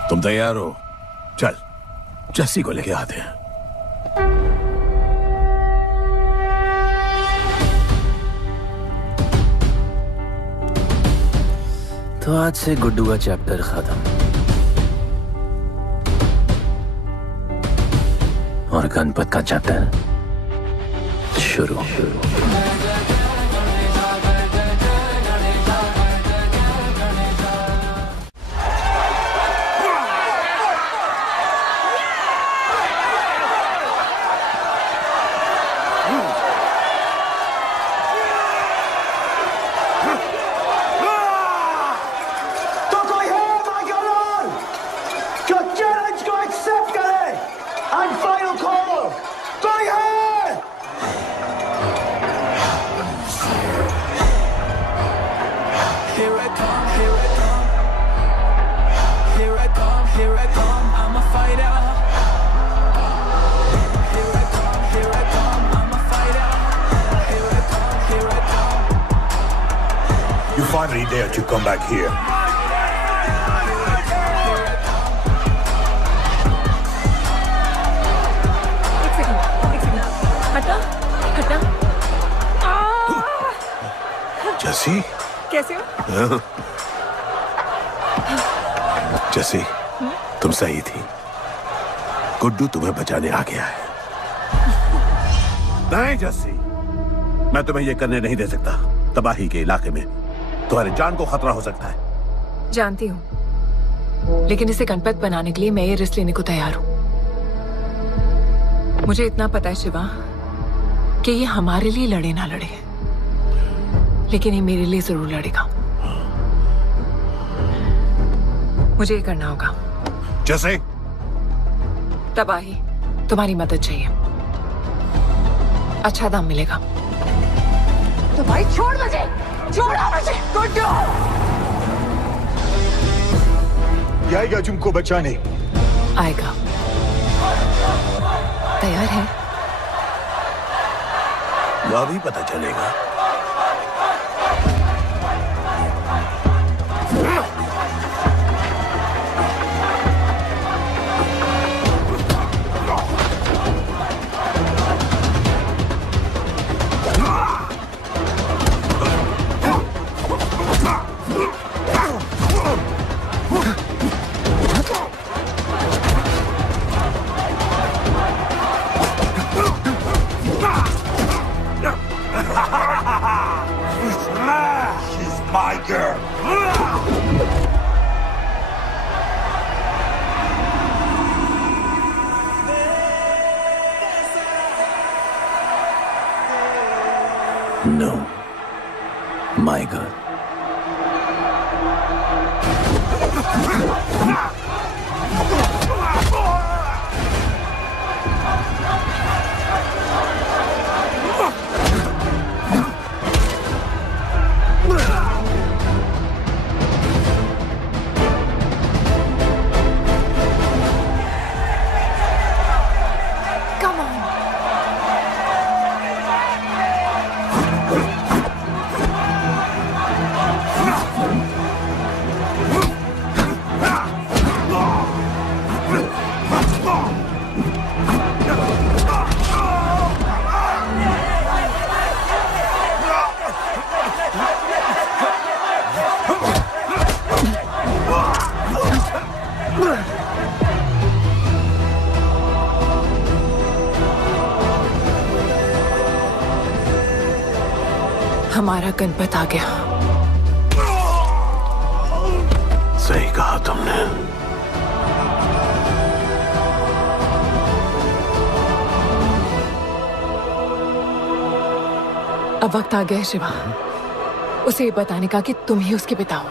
तुम तैयार हो? चल जस्सी को लेके आते हैं। तो आज से गुड्डू का चैप्टर खत्म और गणपत का चैप्टर शुरू। You finally dare to come back here. हटा हटा। जस्सी कैसे हो? जस्सी तुम सही थी। गुड्डू तुम्हें बचाने आ गया है। नहीं जस्सी, मैं तुम्हें यह करने नहीं दे सकता। तबाही के इलाके में तुम्हारी जान को खतरा हो सकता है। जानती हूँ, लेकिन इसे गणपत बनाने के लिए मैं ये रिस्क लेने को तैयार हूँ। मुझे इतना पता है शिवा कि ये हमारे लिए लड़े ना लड़े, लेकिन ये मेरे लिए जरूर लड़ेगा। मुझे ये करना होगा। जैसे तबाही, तुम्हारी मदद चाहिए। अच्छा दाम मिलेगा। तो भाई छोड़ मुझे, छोड़ो मुझे। गुड्डू ये आएगा तुमको बचाने। आएगा। तैयार है? वह भी पता चलेगा। She's my girl. No, my girl. हमारा गणपत आ गया। सही कहा तुमने। अब वक्त आ गया है शिवा, उसे ये बताने का कि तुम ही उसके पिता हो,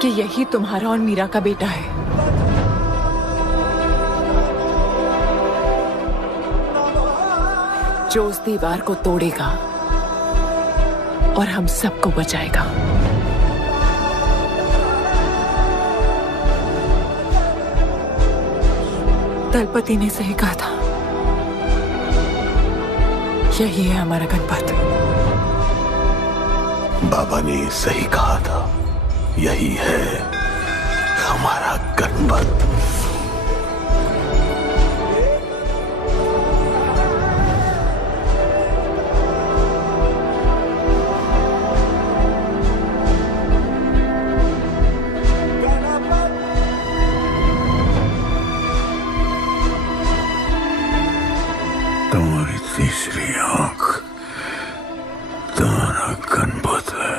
कि यही तुम्हारा और मीरा का बेटा है। जो उस दीवार को तोड़ेगा और हम सबको बचाएगा। दलपति ने सही कहा था, यही है हमारा गणपत। बाबा ने सही कहा था, यही है हमारा गणपत। तुम्हारी तीसरी आंख तुम्हारा गणपत है।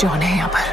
जॉन है यहाँ पर।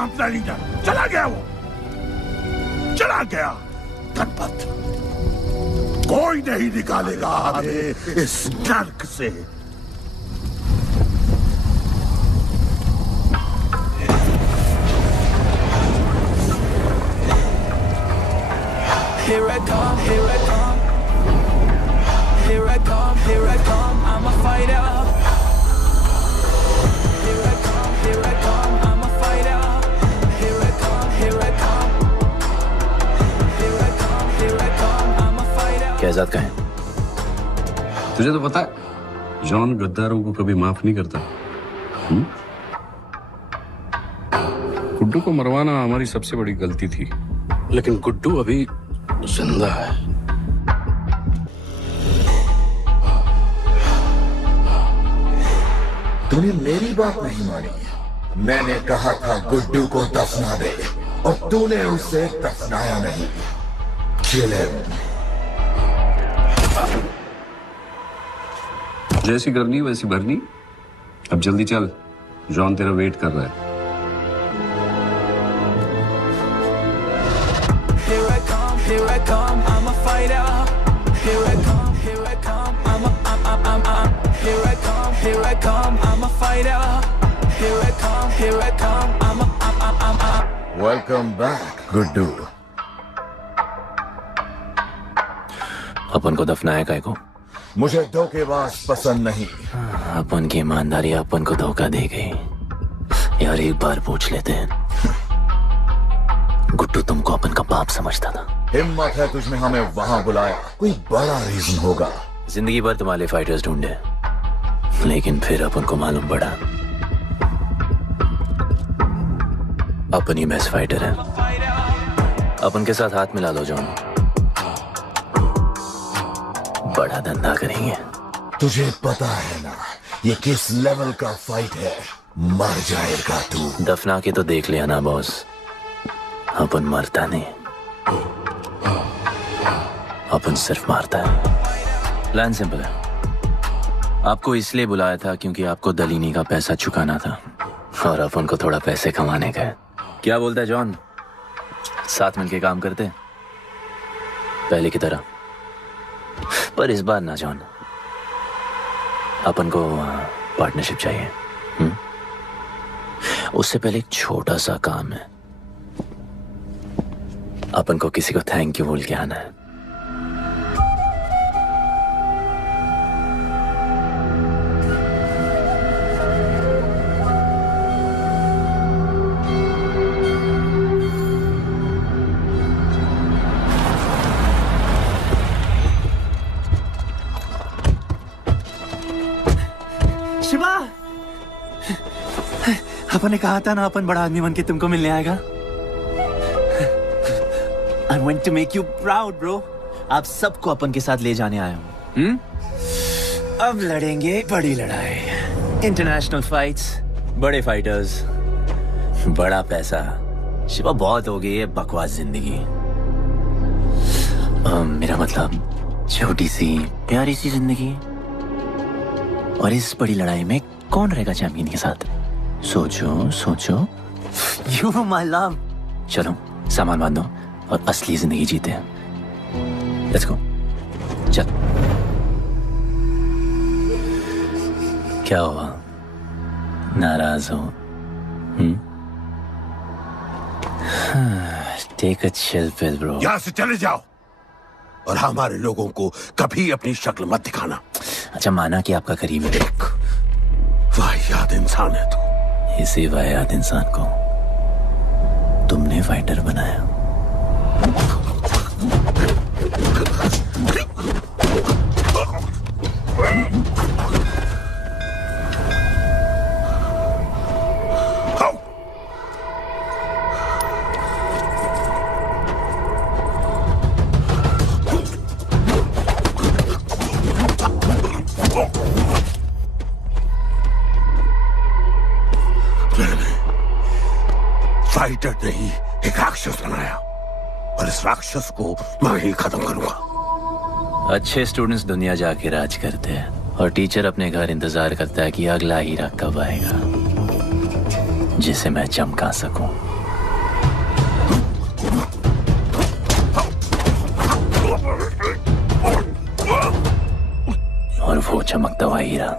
अपना लीडर चला गया, वो चला गया। गणपत कोई नहीं निकालेगा हमें इस नर्क से। Here I come, here I come. Here I come, here I come. I'm a fighter. Here I come, here I come. I'm a fighter. Here I come, here I come. Here I come, here I come. I'm a fighter. Kaizad का है? तुझे तो पता है John गद्दारों को कभी माफ नहीं करता। गुड्डू को मरवाना हमारी सबसे बड़ी गलती थी, लेकिन गुड्डू अभी जिंदा है। तूने मेरी बात नहीं मानी। मैंने कहा था गुड्डू को दफना दे और तूने उसे दफनाया नहीं। Kill him. जैसी करनी वैसी भरनी। अब जल्दी चल, जॉन तेरा वेट कर रहा है। Here I come, I'm a fighter. Here I come, here I come, I'm here I come, I'm a fighter. Here I come, I'm Welcome back, Guddu. अपन को दफनाया काय को? मुझे धोखेबाज पसंद नहीं। अपन की ईमानदारी अपन को धोखा दे गई। यार एक बार पूछ लेते हैं, गुड्डू तुमको अपन का बाप समझता था। हिम्मत है तुझने हमें वहां बुलाया, कोई बड़ा रीजन होगा। जिंदगी भर तुम्हारे फाइटर्स ढूंढे, लेकिन फिर अपन को मालूम पड़ा अपन ही बेस्ट फाइटर है। अपन के साथ हाथ मिला लो जॉन, बड़ा धंधा करेंगे। तुझे पता है ना ये किस लेवल का फाइट है? मर जाएगा तू। दफना के तो देख लिया ना बॉस, अपन मरता नहीं, अपन सिर्फ मारता है। प्लान सिंपल है, आपको इसलिए बुलाया था क्योंकि आपको दलीनी का पैसा चुकाना था और अपन को थोड़ा पैसे कमाने का है। क्या बोलता है जॉन, साथ मिलके काम करते हैं पहले की तरह? पर इस बार ना जॉन, अपन को पार्टनरशिप चाहिए। उससे पहले एक छोटा सा काम है, अपन को किसी को थैंक यू बोल के आना है। शिवा, अपन ने कहा था ना अपन बड़ा आदमी बन के तुमको मिलने आएगा। I want to make you proud, bro. आप सबको अपन के साथ ले जाने आया हूँ। अब लड़ेंगे बड़ी लड़ाई, इंटरनेशनल फाइट्स, बड़े फाइटर्स, बड़ा पैसा। शिवा बहुत हो गई है बकवास जिंदगी। मेरा मतलब छोटी सी प्यारी सी जिंदगी, और इस बड़ी लड़ाई में कौन रहेगा चैंपियन के साथ? सोचो सोचो। You my love. चलो सामान बांधो और असली जिंदगी जीते हैं। Let's go. चल। क्या हुआ, नाराज हो? Take a chill pill, bro. यहाँ से चले जाओ और हमारे लोगों को कभी अपनी शक्ल मत दिखाना। अच्छा माना कि आपका करीबी है। वाहियात इंसान है तू। इसी वाहियात इंसान को तुमने फाइटर बनाया। फाइटर नहीं, एक राक्षस बनाया और इस राक्षस को मैं ही खत्म करूंगा। अच्छे स्टूडेंट्स दुनिया जाके राज करते हैं और टीचर अपने घर इंतजार करता है कि अगला हीरा कब आएगा जिसे मैं चमका सकूं। और वो चमकता हुआ हीरा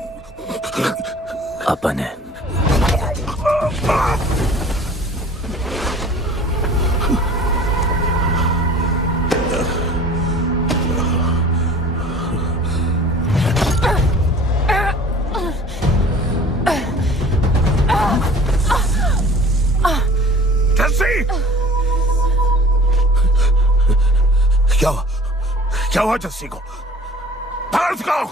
अपन है। क्या हुआ जस्सी को? बाहर निकालो।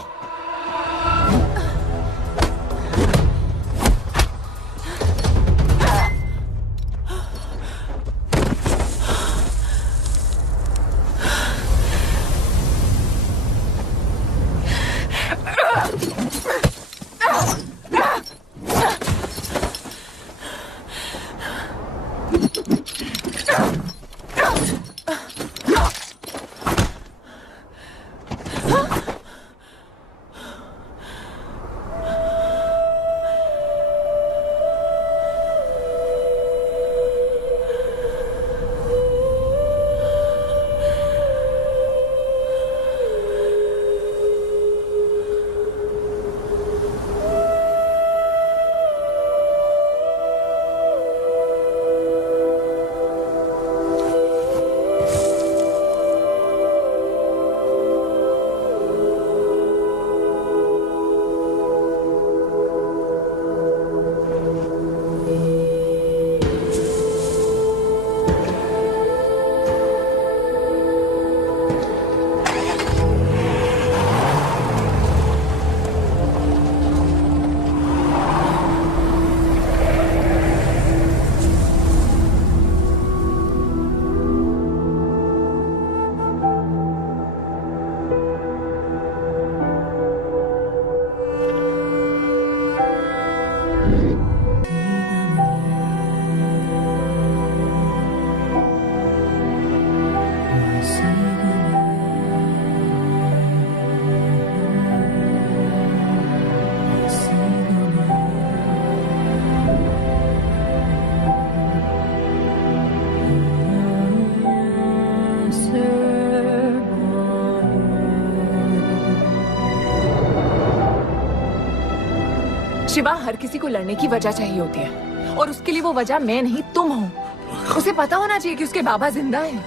शिवा, हर किसी को लड़ने की वजह चाहिए होती है और उसके लिए वो वजह मैं नहीं तुम हो। उसे पता होना चाहिए कि उसके बाबा जिंदा है,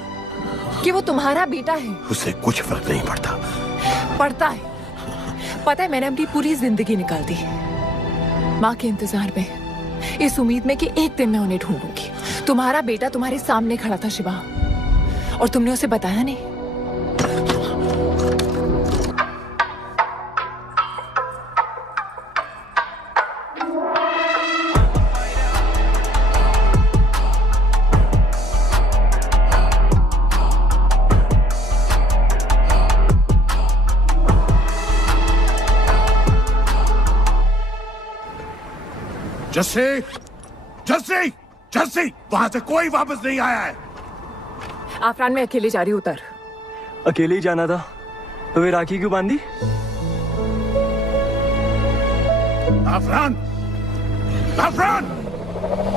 कि वो तुम्हारा बेटा है। उसे कुछ फर्क नहीं पड़ता। पड़ता है। पता है, मैंने अपनी पूरी जिंदगी निकाल दी माँ के इंतजार में, इस उम्मीद में कि एक दिन मैं उन्हें ढूंढूंगी। तुम्हारा बेटा तुम्हारे सामने खड़ा था शिवा, और तुमने उसे बताया नहीं। जस्सी, जस्सी, जस्सी, वहां से कोई वापस नहीं आया है। आफरान, मैं अकेले जा रही हूँ। उतर। अकेले ही जाना था तो वे राखी क्यों बांधी? आफरान, आफरान,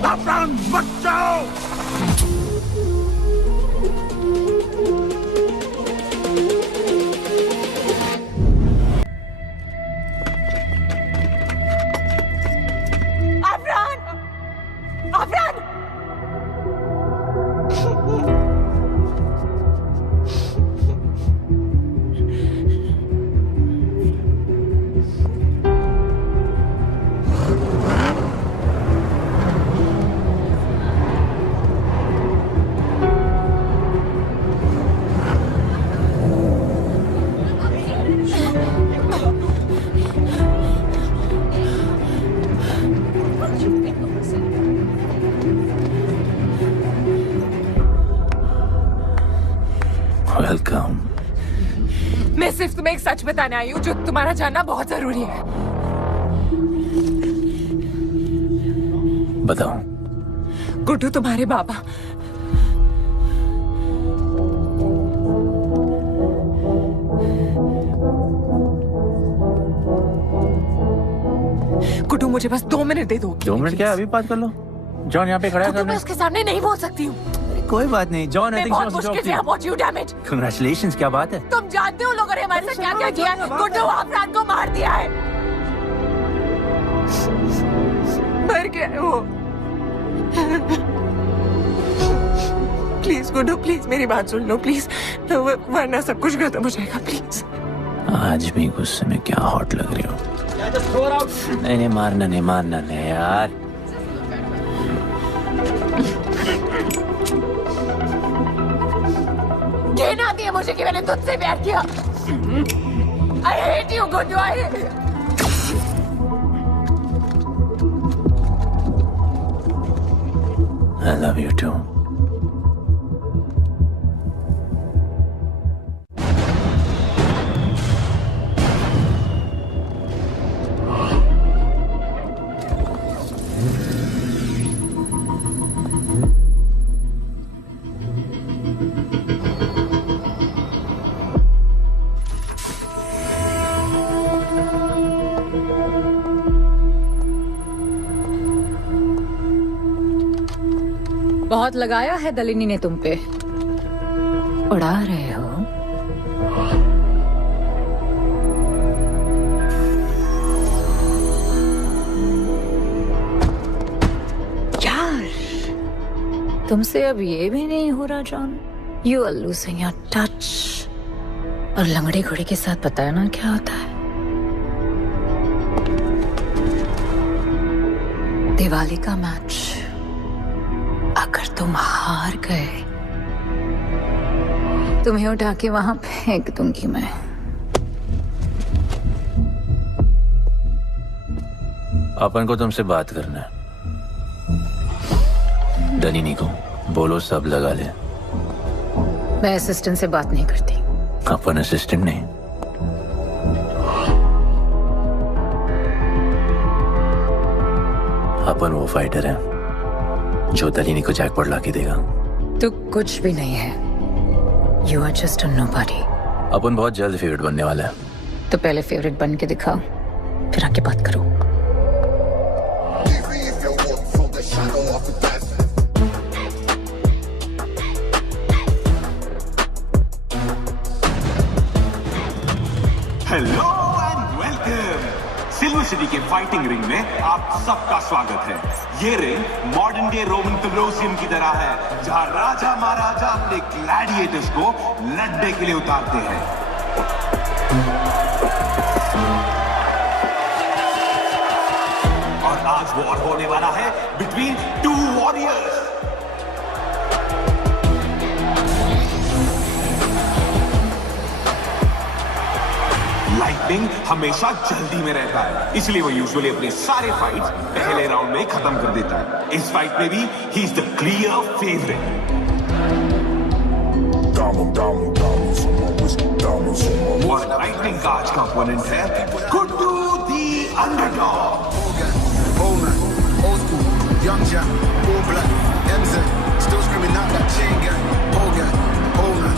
आफरान, मत जाओ। वेलकम। मैं सिर्फ तुम्हें एक सच बताने आई हूँ जो तुम्हारा जानना बहुत जरूरी है। बताओ। गुड्डू तुम्हारे बाबा गुड्डू, मुझे बस 2 मिनट दे दो। 2 मिनट क्या, अभी बात कर लो। जॉन यहाँ पे खड़ा है। मैं उसके सामने नहीं बोल सकती हूँ। कोई बात नहीं जॉन, मैं बहुत मुश्किल से पहुंची हूं। Damn it. कांग्रेचुलेशंस, क्या बात है? तुम जानते हो लोगों ने हमारे साथ क्या क्या किया है? गुड्डू आफरान को मार दिया है। मर गया है वो। प्लीज गुड्डू, प्लीज मेरी बात सुन लो प्लीज, वरना सब कुछ खत्म हो जाएगा। प्लीज। आज भी गुस्से में क्या हॉट लग रही हो। नहीं, मारना नहीं यार। घिन आती है मुझे कि मैंने तुझसे प्यार किया। I hate you, Guddu. I love you too. बहुत लगाया है दलिनी ने तुम पे। उड़ा रहे हो। यार, तुमसे अब ये भी नहीं हो रहा John. You are losing your touch. और लंगड़ी घोड़ी के साथ पता है ना क्या होता है? दिवाली का मैच अगर तुम हार गए, तुम्हें उठा के वहां फेंक दूंगी मैं। अपन को तुमसे बात करना है। दलिनी को बोलो सब लगा ले। मैं असिस्टेंट से बात नहीं करती। अपन असिस्टेंट नहीं, अपन वो फाइटर है जो दलिनी को जैकपॉट लाके देगा। तू कुछ भी नहीं है। You are just a nobody. अपन बहुत जल्द फेवरेट बनने वाला है। तो पहले फेवरेट बन के दिखाओ, फिर आके बात करो। Hello and welcome. Silver city के फाइटिंग रिंग में आप सबका स्वागत है। ये ring modern day Roman Colosseum की तरह है, जहां राजा महाराजा अपने ग्लैडिएटर्स को लड़ने के लिए उतारते हैं। और आज वॉर होने वाला है बिटवीन टू वॉरियर्स। लाइटनिंग हमेशा जल्दी में रहता है, इसलिए वो यूजुअली अपने सारे फाइट्स पहले राउंड में खत्म कर देता है। इस फाइट में भी he is the clear favourite. और लाइटनिंग का आज का ओपोनेंट है गुड्डू दी underdog. Young Jack, all black, MZ, still screaming out that chain gang. Old man,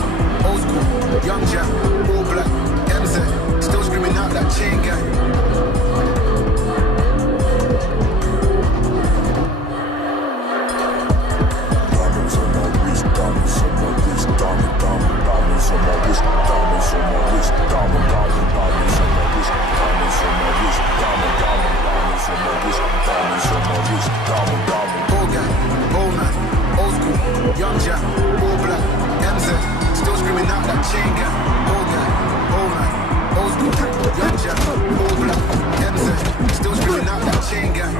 old school. Young Jack, all black, MZ, still screaming out that chain gang. Diamonds on my wrist, diamonds on my wrist, diamonds on my wrist, diamonds on my wrist, diamonds on my wrist, diamonds on my wrist, diamonds on my wrist, diamonds on my wrist, diamond. Old guy, old man, old school, young Jack, all black, MZ, still screaming out that chain gang. Old guy, old man, old school, young Jack, all black, MZ, still screaming out that chain gang.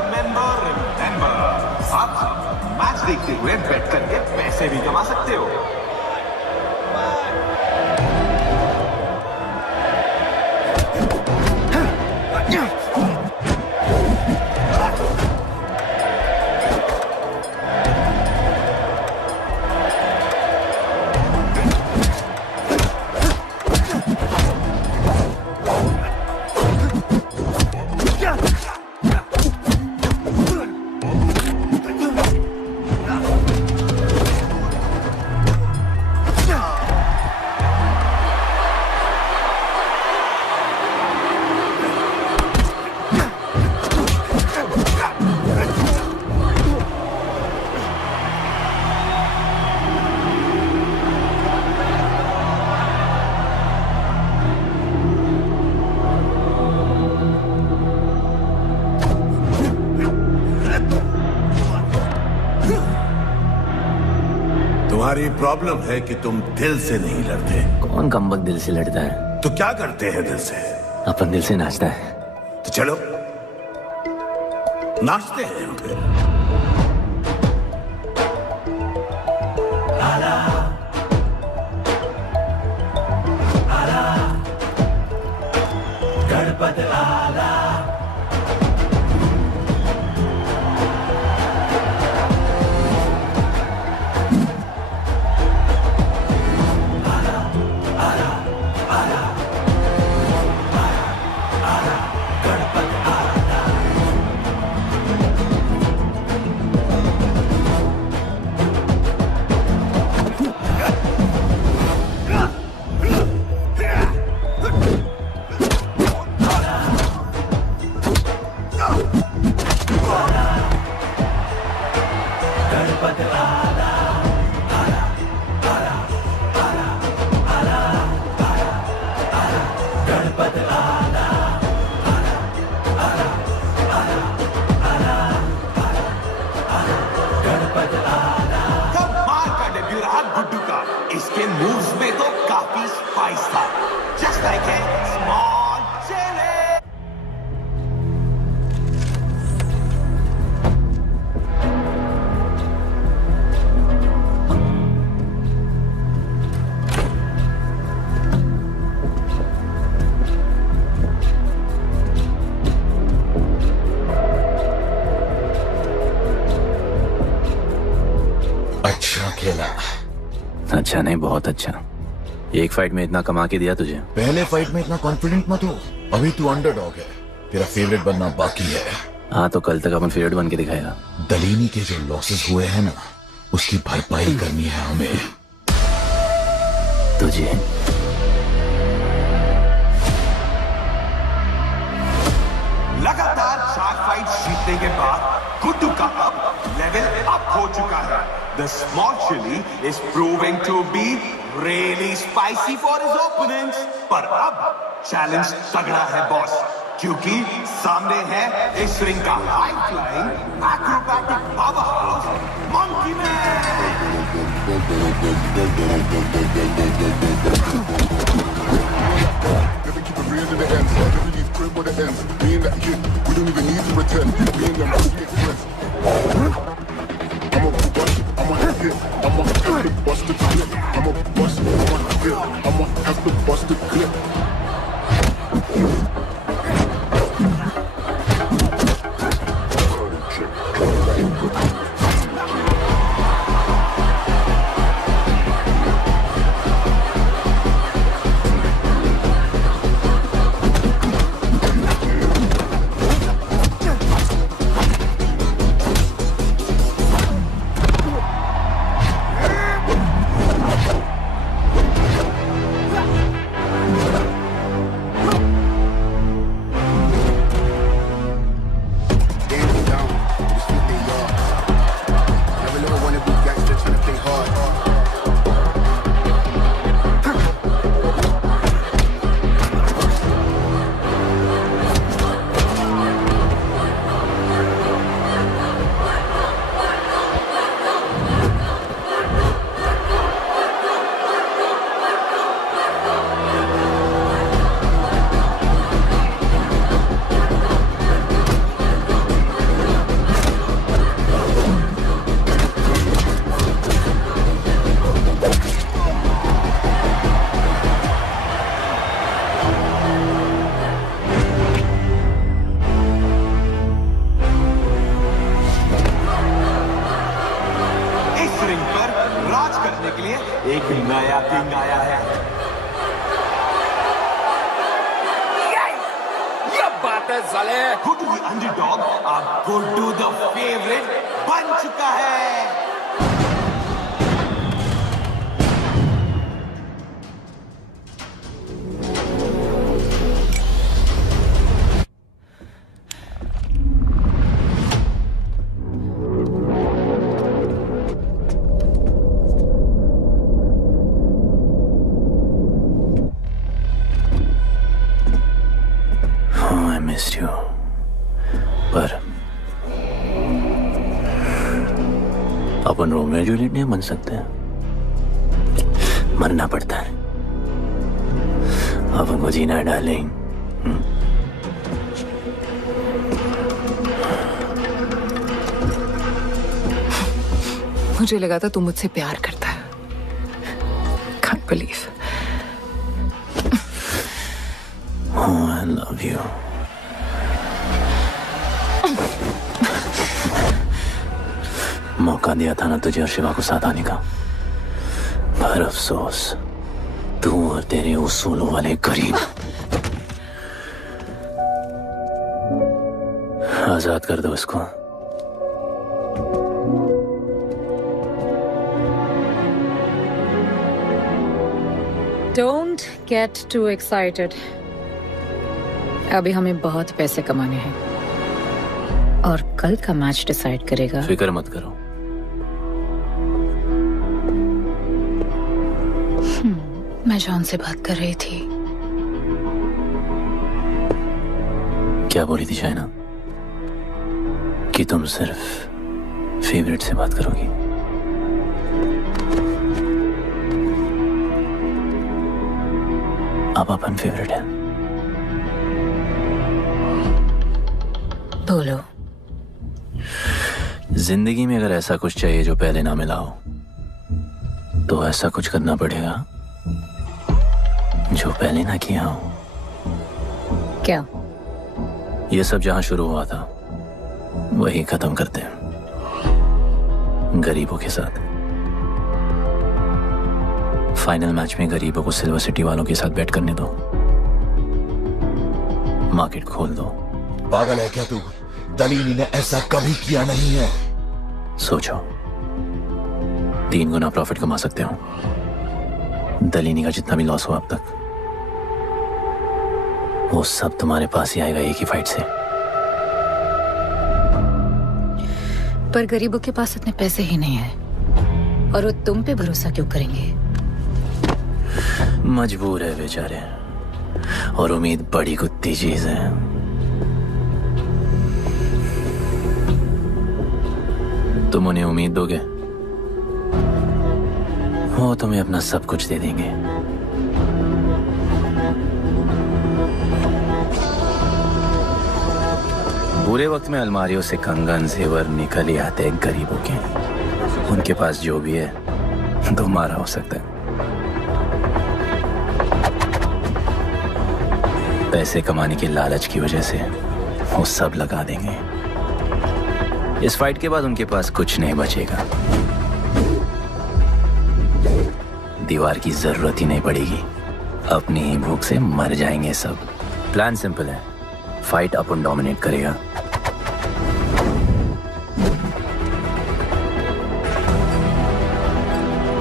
Remember, आप match देखते हुए बेट करके पैसे भी कमा सकते हो। तुम्हारी प्रॉब्लम है कि तुम दिल से नहीं लड़ते। कौन कमबख्त दिल से लड़ता है? तो क्या करते हैं दिल से? अपन दिल से नाचता है। तो चलो नाचते हैं हम फिर। गणपत आला गुड्डू का इसके मूव्स में तो काफी स्पाइस था। Just like a small chilli. अच्छा खेला। अच्छा नहीं, बहुत अच्छा। एक फाइट में इतना कमा के दिया तुझे। पहले फाइट में इतना कॉन्फिडेंट मत हो, अभी तू अंडरडॉग है, तेरा फेवरेट बनना बाकी है। हाँ तो कल तक अपन फेवरेट बन के दिखाएगा। दलीनी के जो लॉसेस हुए हैं ना, उसकी भरपाई करनी है हमें। तुझे लगातार 4 फाइट जीतने के बाद गुड्डू का अब लेवल अप हो चुका है। The small chili is proving to be really spicy for his opponents. पर अब challenge तगड़ा है बॉस, क्योंकि सामने है इस रिंग का high flying acrobatic powerhouse Monkey Man. Never keep it real to the end. Never leave crib with the ends. Me and that kid, we don't even need to pretend. Me and them big friends. I'm a bust, I'm a hit, I'm a bust the clip. I'm a bust, I'm a hit, I'm a have to bust the clip. Who to the underdog, अब go to the favorite बन चुका है. अपन Romeo Juliet नहीं बन सकते, मरना पड़ता है अपन को, जीना है डार्लिंग. मुझे लगा था तू मुझसे प्यार करता है. Can't believe. Oh, I love you. मौका दिया था ना तुझे और शिवा को साथ आने का, पर अफसोस तू और तेरे उसूलों वाले गरीब. आजाद कर दो इसको. Don't get too excited. अभी हमें बहुत पैसे कमाने हैं और कल का मैच डिसाइड करेगा. फिक्र मत करो. मैं जॉन से बात कर रही थी. क्या बोली थी शाइना? कि तुम सिर्फ फेवरेट से बात करोगी. अब अपन फेवरेट है. बोलो. जिंदगी में अगर ऐसा कुछ चाहिए जो पहले ना मिला हो, तो ऐसा कुछ करना पड़ेगा जो पहले ना किया हो. क्या? ये सब जहां शुरू हुआ था वही खत्म करते हैं, गरीबों के साथ. फाइनल मैच में गरीबों को सिल्वर सिटी वालों के साथ बैट करने दो. मार्केट खोल दो. पागल है क्या तू? दलीली ने ऐसा कभी किया नहीं है. सोचो, 3 गुना प्रॉफिट कमा सकते हो. दलीनी का जितना भी लॉस हुआ अब तक, वो सब तुम्हारे पास ही आएगा एक ही फाइट से. पर गरीबों के पास इतने पैसे ही नहीं है. और वो तुम पे भरोसा क्यों करेंगे? मजबूर है बेचारे, और उम्मीद बड़ी कुत्ती चीज है। तुम उन्हें उम्मीद दोगे, वो तुम्हें अपना सब कुछ दे देंगे। बुरे वक्त में अलमारियों से कंगन जेवर निकल ही आते हैं गरीबों के। उनके पास जो भी है तुम्हारा हो सकता है। पैसे कमाने की लालच की वजह से वो सब लगा देंगे। इस फाइट के बाद उनके पास कुछ नहीं बचेगा। दीवार की जरूरत ही नहीं पड़ेगी, अपनी ही भूख से मर जाएंगे सब। प्लान सिंपल है, फाइट अपन डोमिनेट करेगा।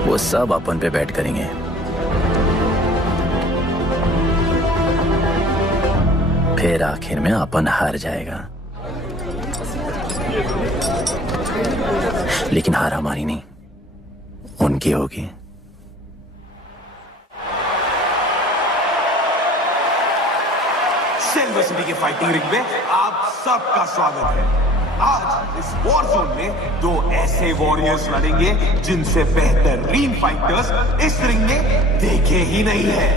वो सब अपन पे बैट करेंगे। फिर आखिर में अपन हार जाएगा, लेकिन हार हमारी नहीं, उनकी होगी। सिल्वर सिटी के फाइटिंग रिंग में आप सबका स्वागत है। आज इस वॉर जोन में दो ऐसे वॉरियर्स लड़ेंगे जिनसे बेहतरीन फाइटर्स इस रिंग में देखे ही नहीं है।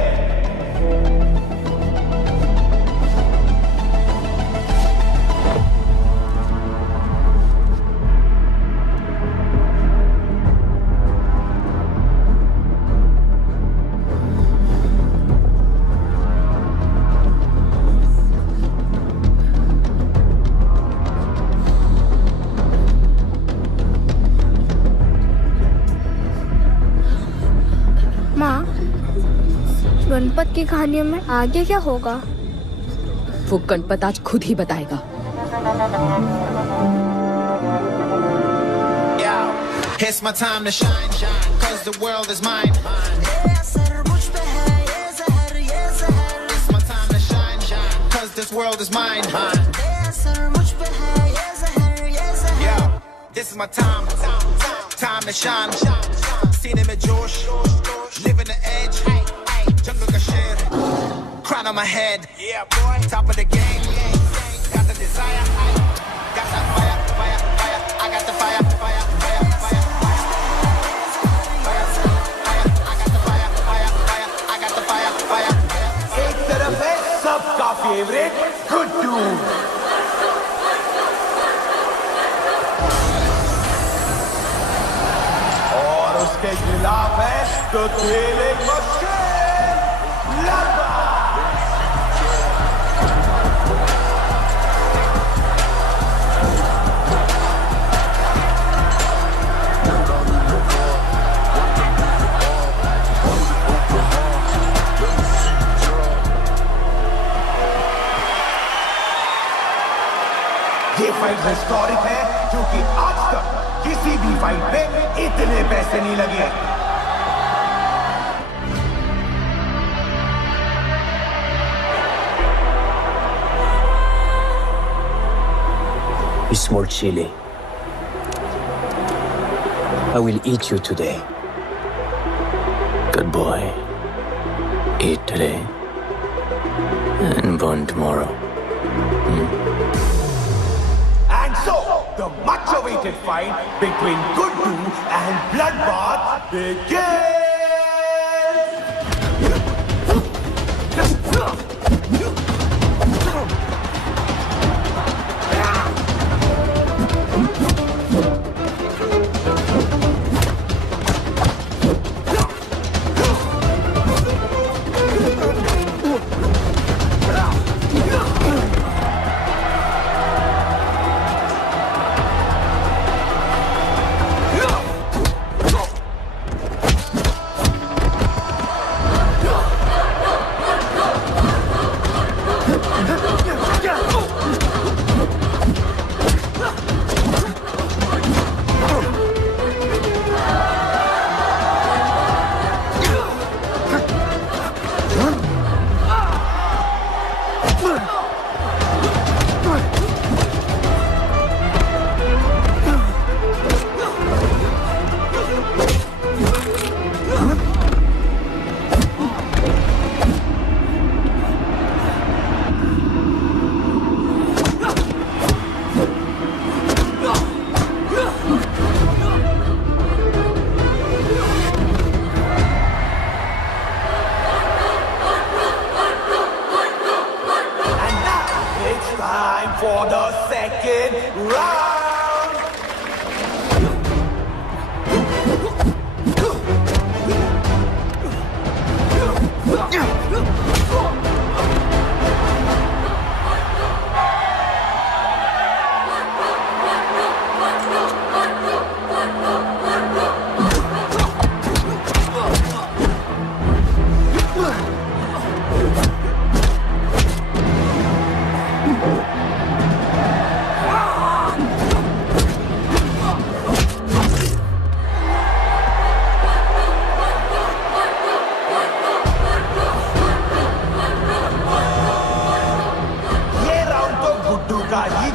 गणपत की कहानियों में आगे क्या होगा? वो गणपत आज खुद ही बताएगा। It's my time to shine, cause the world is mine. It's my time to shine, cause this world is mine. Yo, this is my time to shine. Seen him at Josh, living the edge. Jungle ka sher, crown on my head. Yeah, boy, top of the game. Got the desire, got that fire, fire, fire. I got the fire, fire, fire, fire. I got the fire, fire, fire. I got the fire, fire. एक तरफ है सबका favourite Guddu, और उसके खिलाफ है तो खेले मस्के लड़का। ये फाइट हिस्टोरिक है क्योंकि आज तक किसी भी फाइट में इतने पैसे नहीं लगे। Small chili. I will eat you today. Good boy. Eat today and burn tomorrow. And so, the much-awaited fight between Guddu and Bloodbath begins!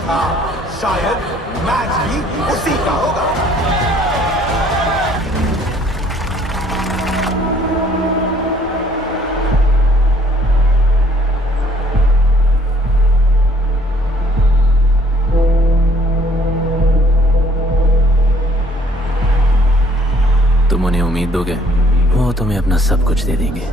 था, शायद मैच भी उसी का होगा। तुम उन्हें उम्मीद दोगे, वो तुम्हें अपना सब कुछ दे देंगे।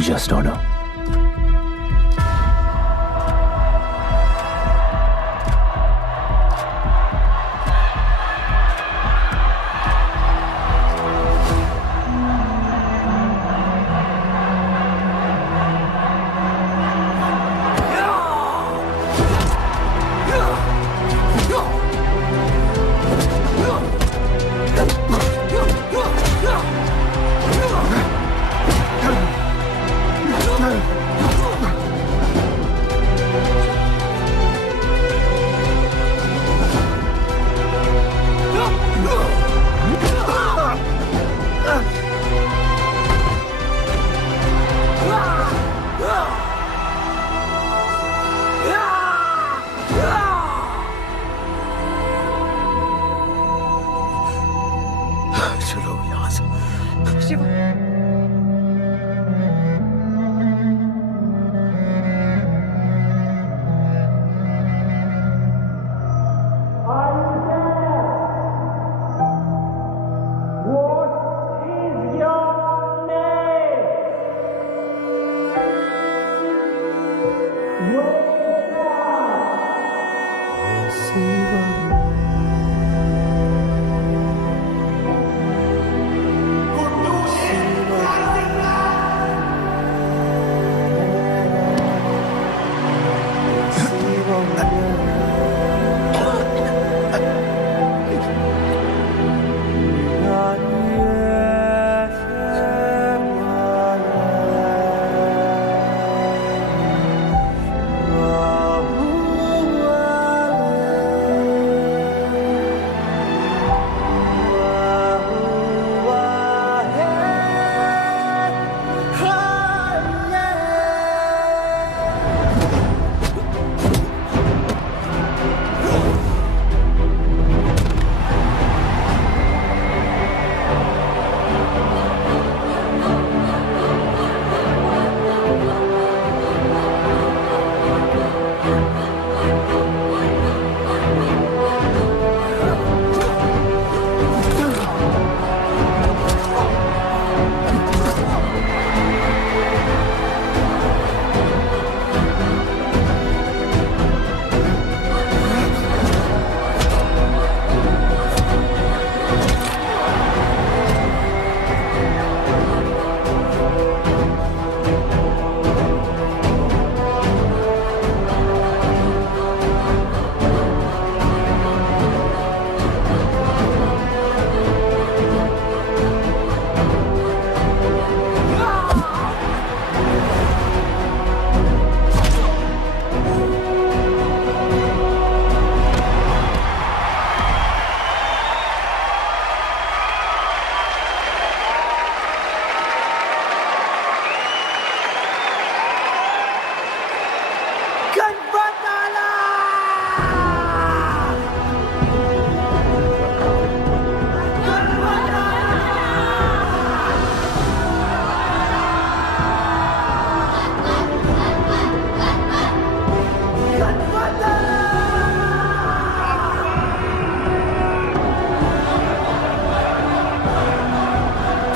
Just don't know. चलो यहाँ से। शिवा,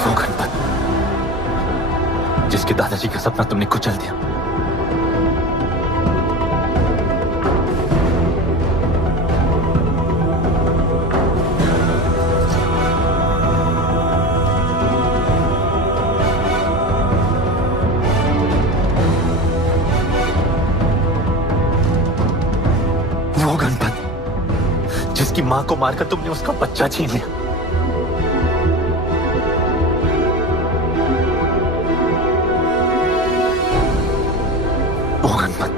वो गणपत जिसके दादाजी का सपना तुमने कुचल दिया। वो गणपत जिसकी मां को मारकर तुमने उसका बच्चा छीन लिया। वो गणपत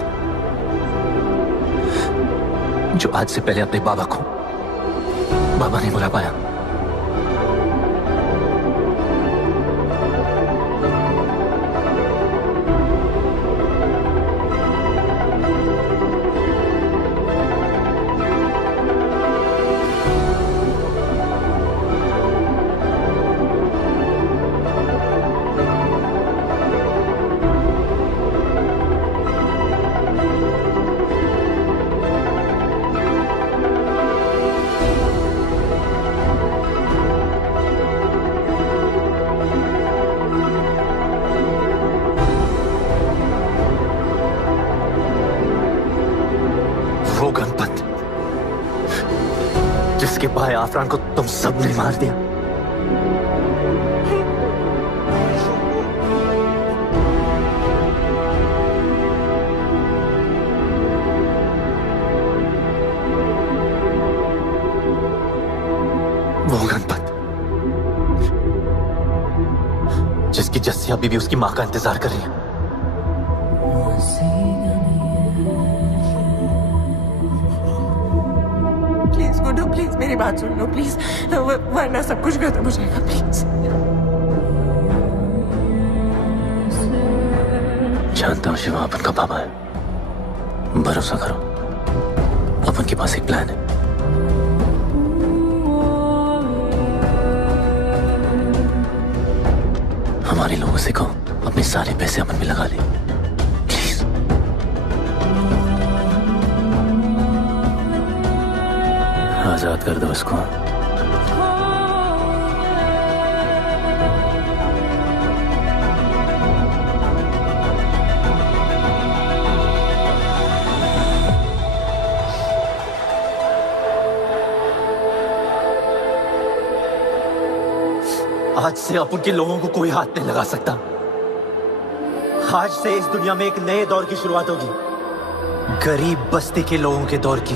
जो आज से पहले अपने बाबा को बाबा नहीं बुला पाया। वो गणपत जिसके भाई आफरान को तुम सबने मार दिया। वो गणपत जिसकी जस्सी अभी भी उसकी मां का इंतजार कर रही है। प्लीज गुड्डू, प्लीज मेरी बात सुन लो प्लीज, वरना सब कुछ खत्म हो जाएगा प्लीज। जानता हूँ शिवा अपन का पापा है, भरोसा करो, अपन के पास एक प्लान है। हमारे लोगों से कहो अपने सारे पैसे अमन में लगा ले प्लीज। आजाद कर दो उसको। आज से अपन के लोगों को कोई हाथ नहीं लगा सकता। आज से इस दुनिया में एक नए दौर की शुरुआत होगी, गरीब बस्ती के लोगों के दौर की,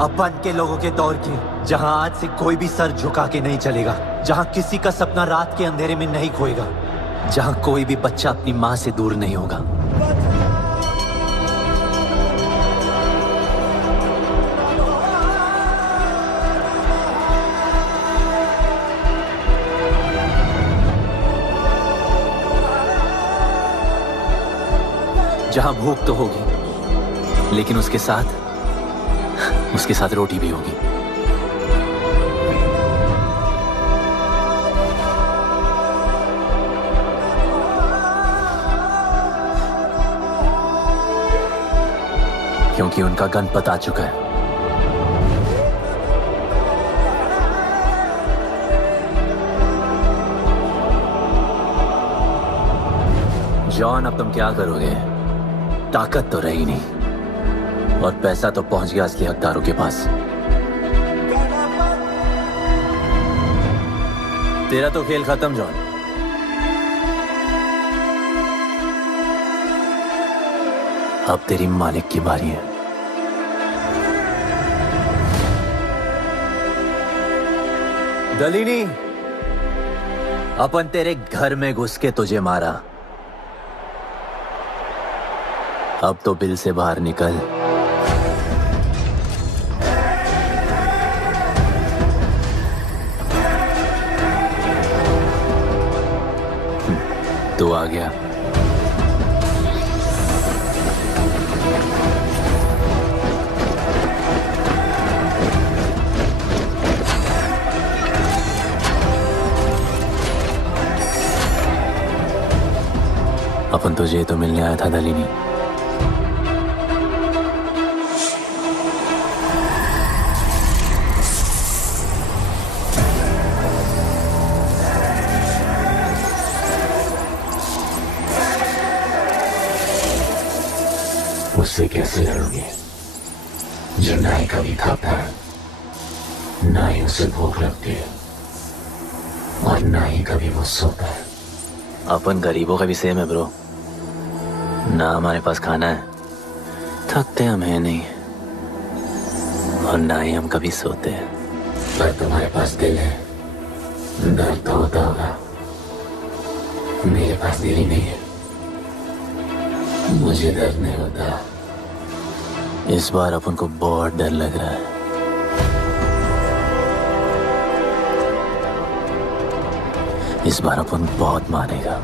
अपन के लोगों के दौर की, जहां आज से कोई भी सर झुका के नहीं चलेगा, जहां किसी का सपना रात के अंधेरे में नहीं खोएगा, जहां कोई भी बच्चा अपनी मां से दूर नहीं होगा। जहां भूख तो होगी, लेकिन उसके साथ रोटी भी होगी। क्योंकि उनका गणपत आ चुका है। जॉन, अब तुम क्या करोगे? ताकत तो रही नहीं और पैसा तो पहुंच गया असली हकदारों के पास। तेरा तो खेल खत्म जॉन। अब तेरी मालिक की बारी है। दलीनी, अपन तेरे घर में घुस के तुझे मारा, अब तो बिल से बाहर निकल। तू आ गया। अपन तुझे तो मिलने आया था दलीनी। उससे कैसे लड़ोगे जो ना ही कभी खाता है, ना ही उसे भूख लगती है और ना ही कभी वो सोता है। अपन गरीबों का भी सेम है ब्रो। ना हमारे पास खाना है, थकते हम है नहीं, और ना ही हम कभी सोते हैं। पर तुम्हारे पास दिल है, दर्द तो होता होगा। मेरे पास दिल ही नहीं है, मुझे दर्द नहीं होता। इस बार अपन को बहुत डर लग रहा है। इस बार अपन बहुत मारेगा।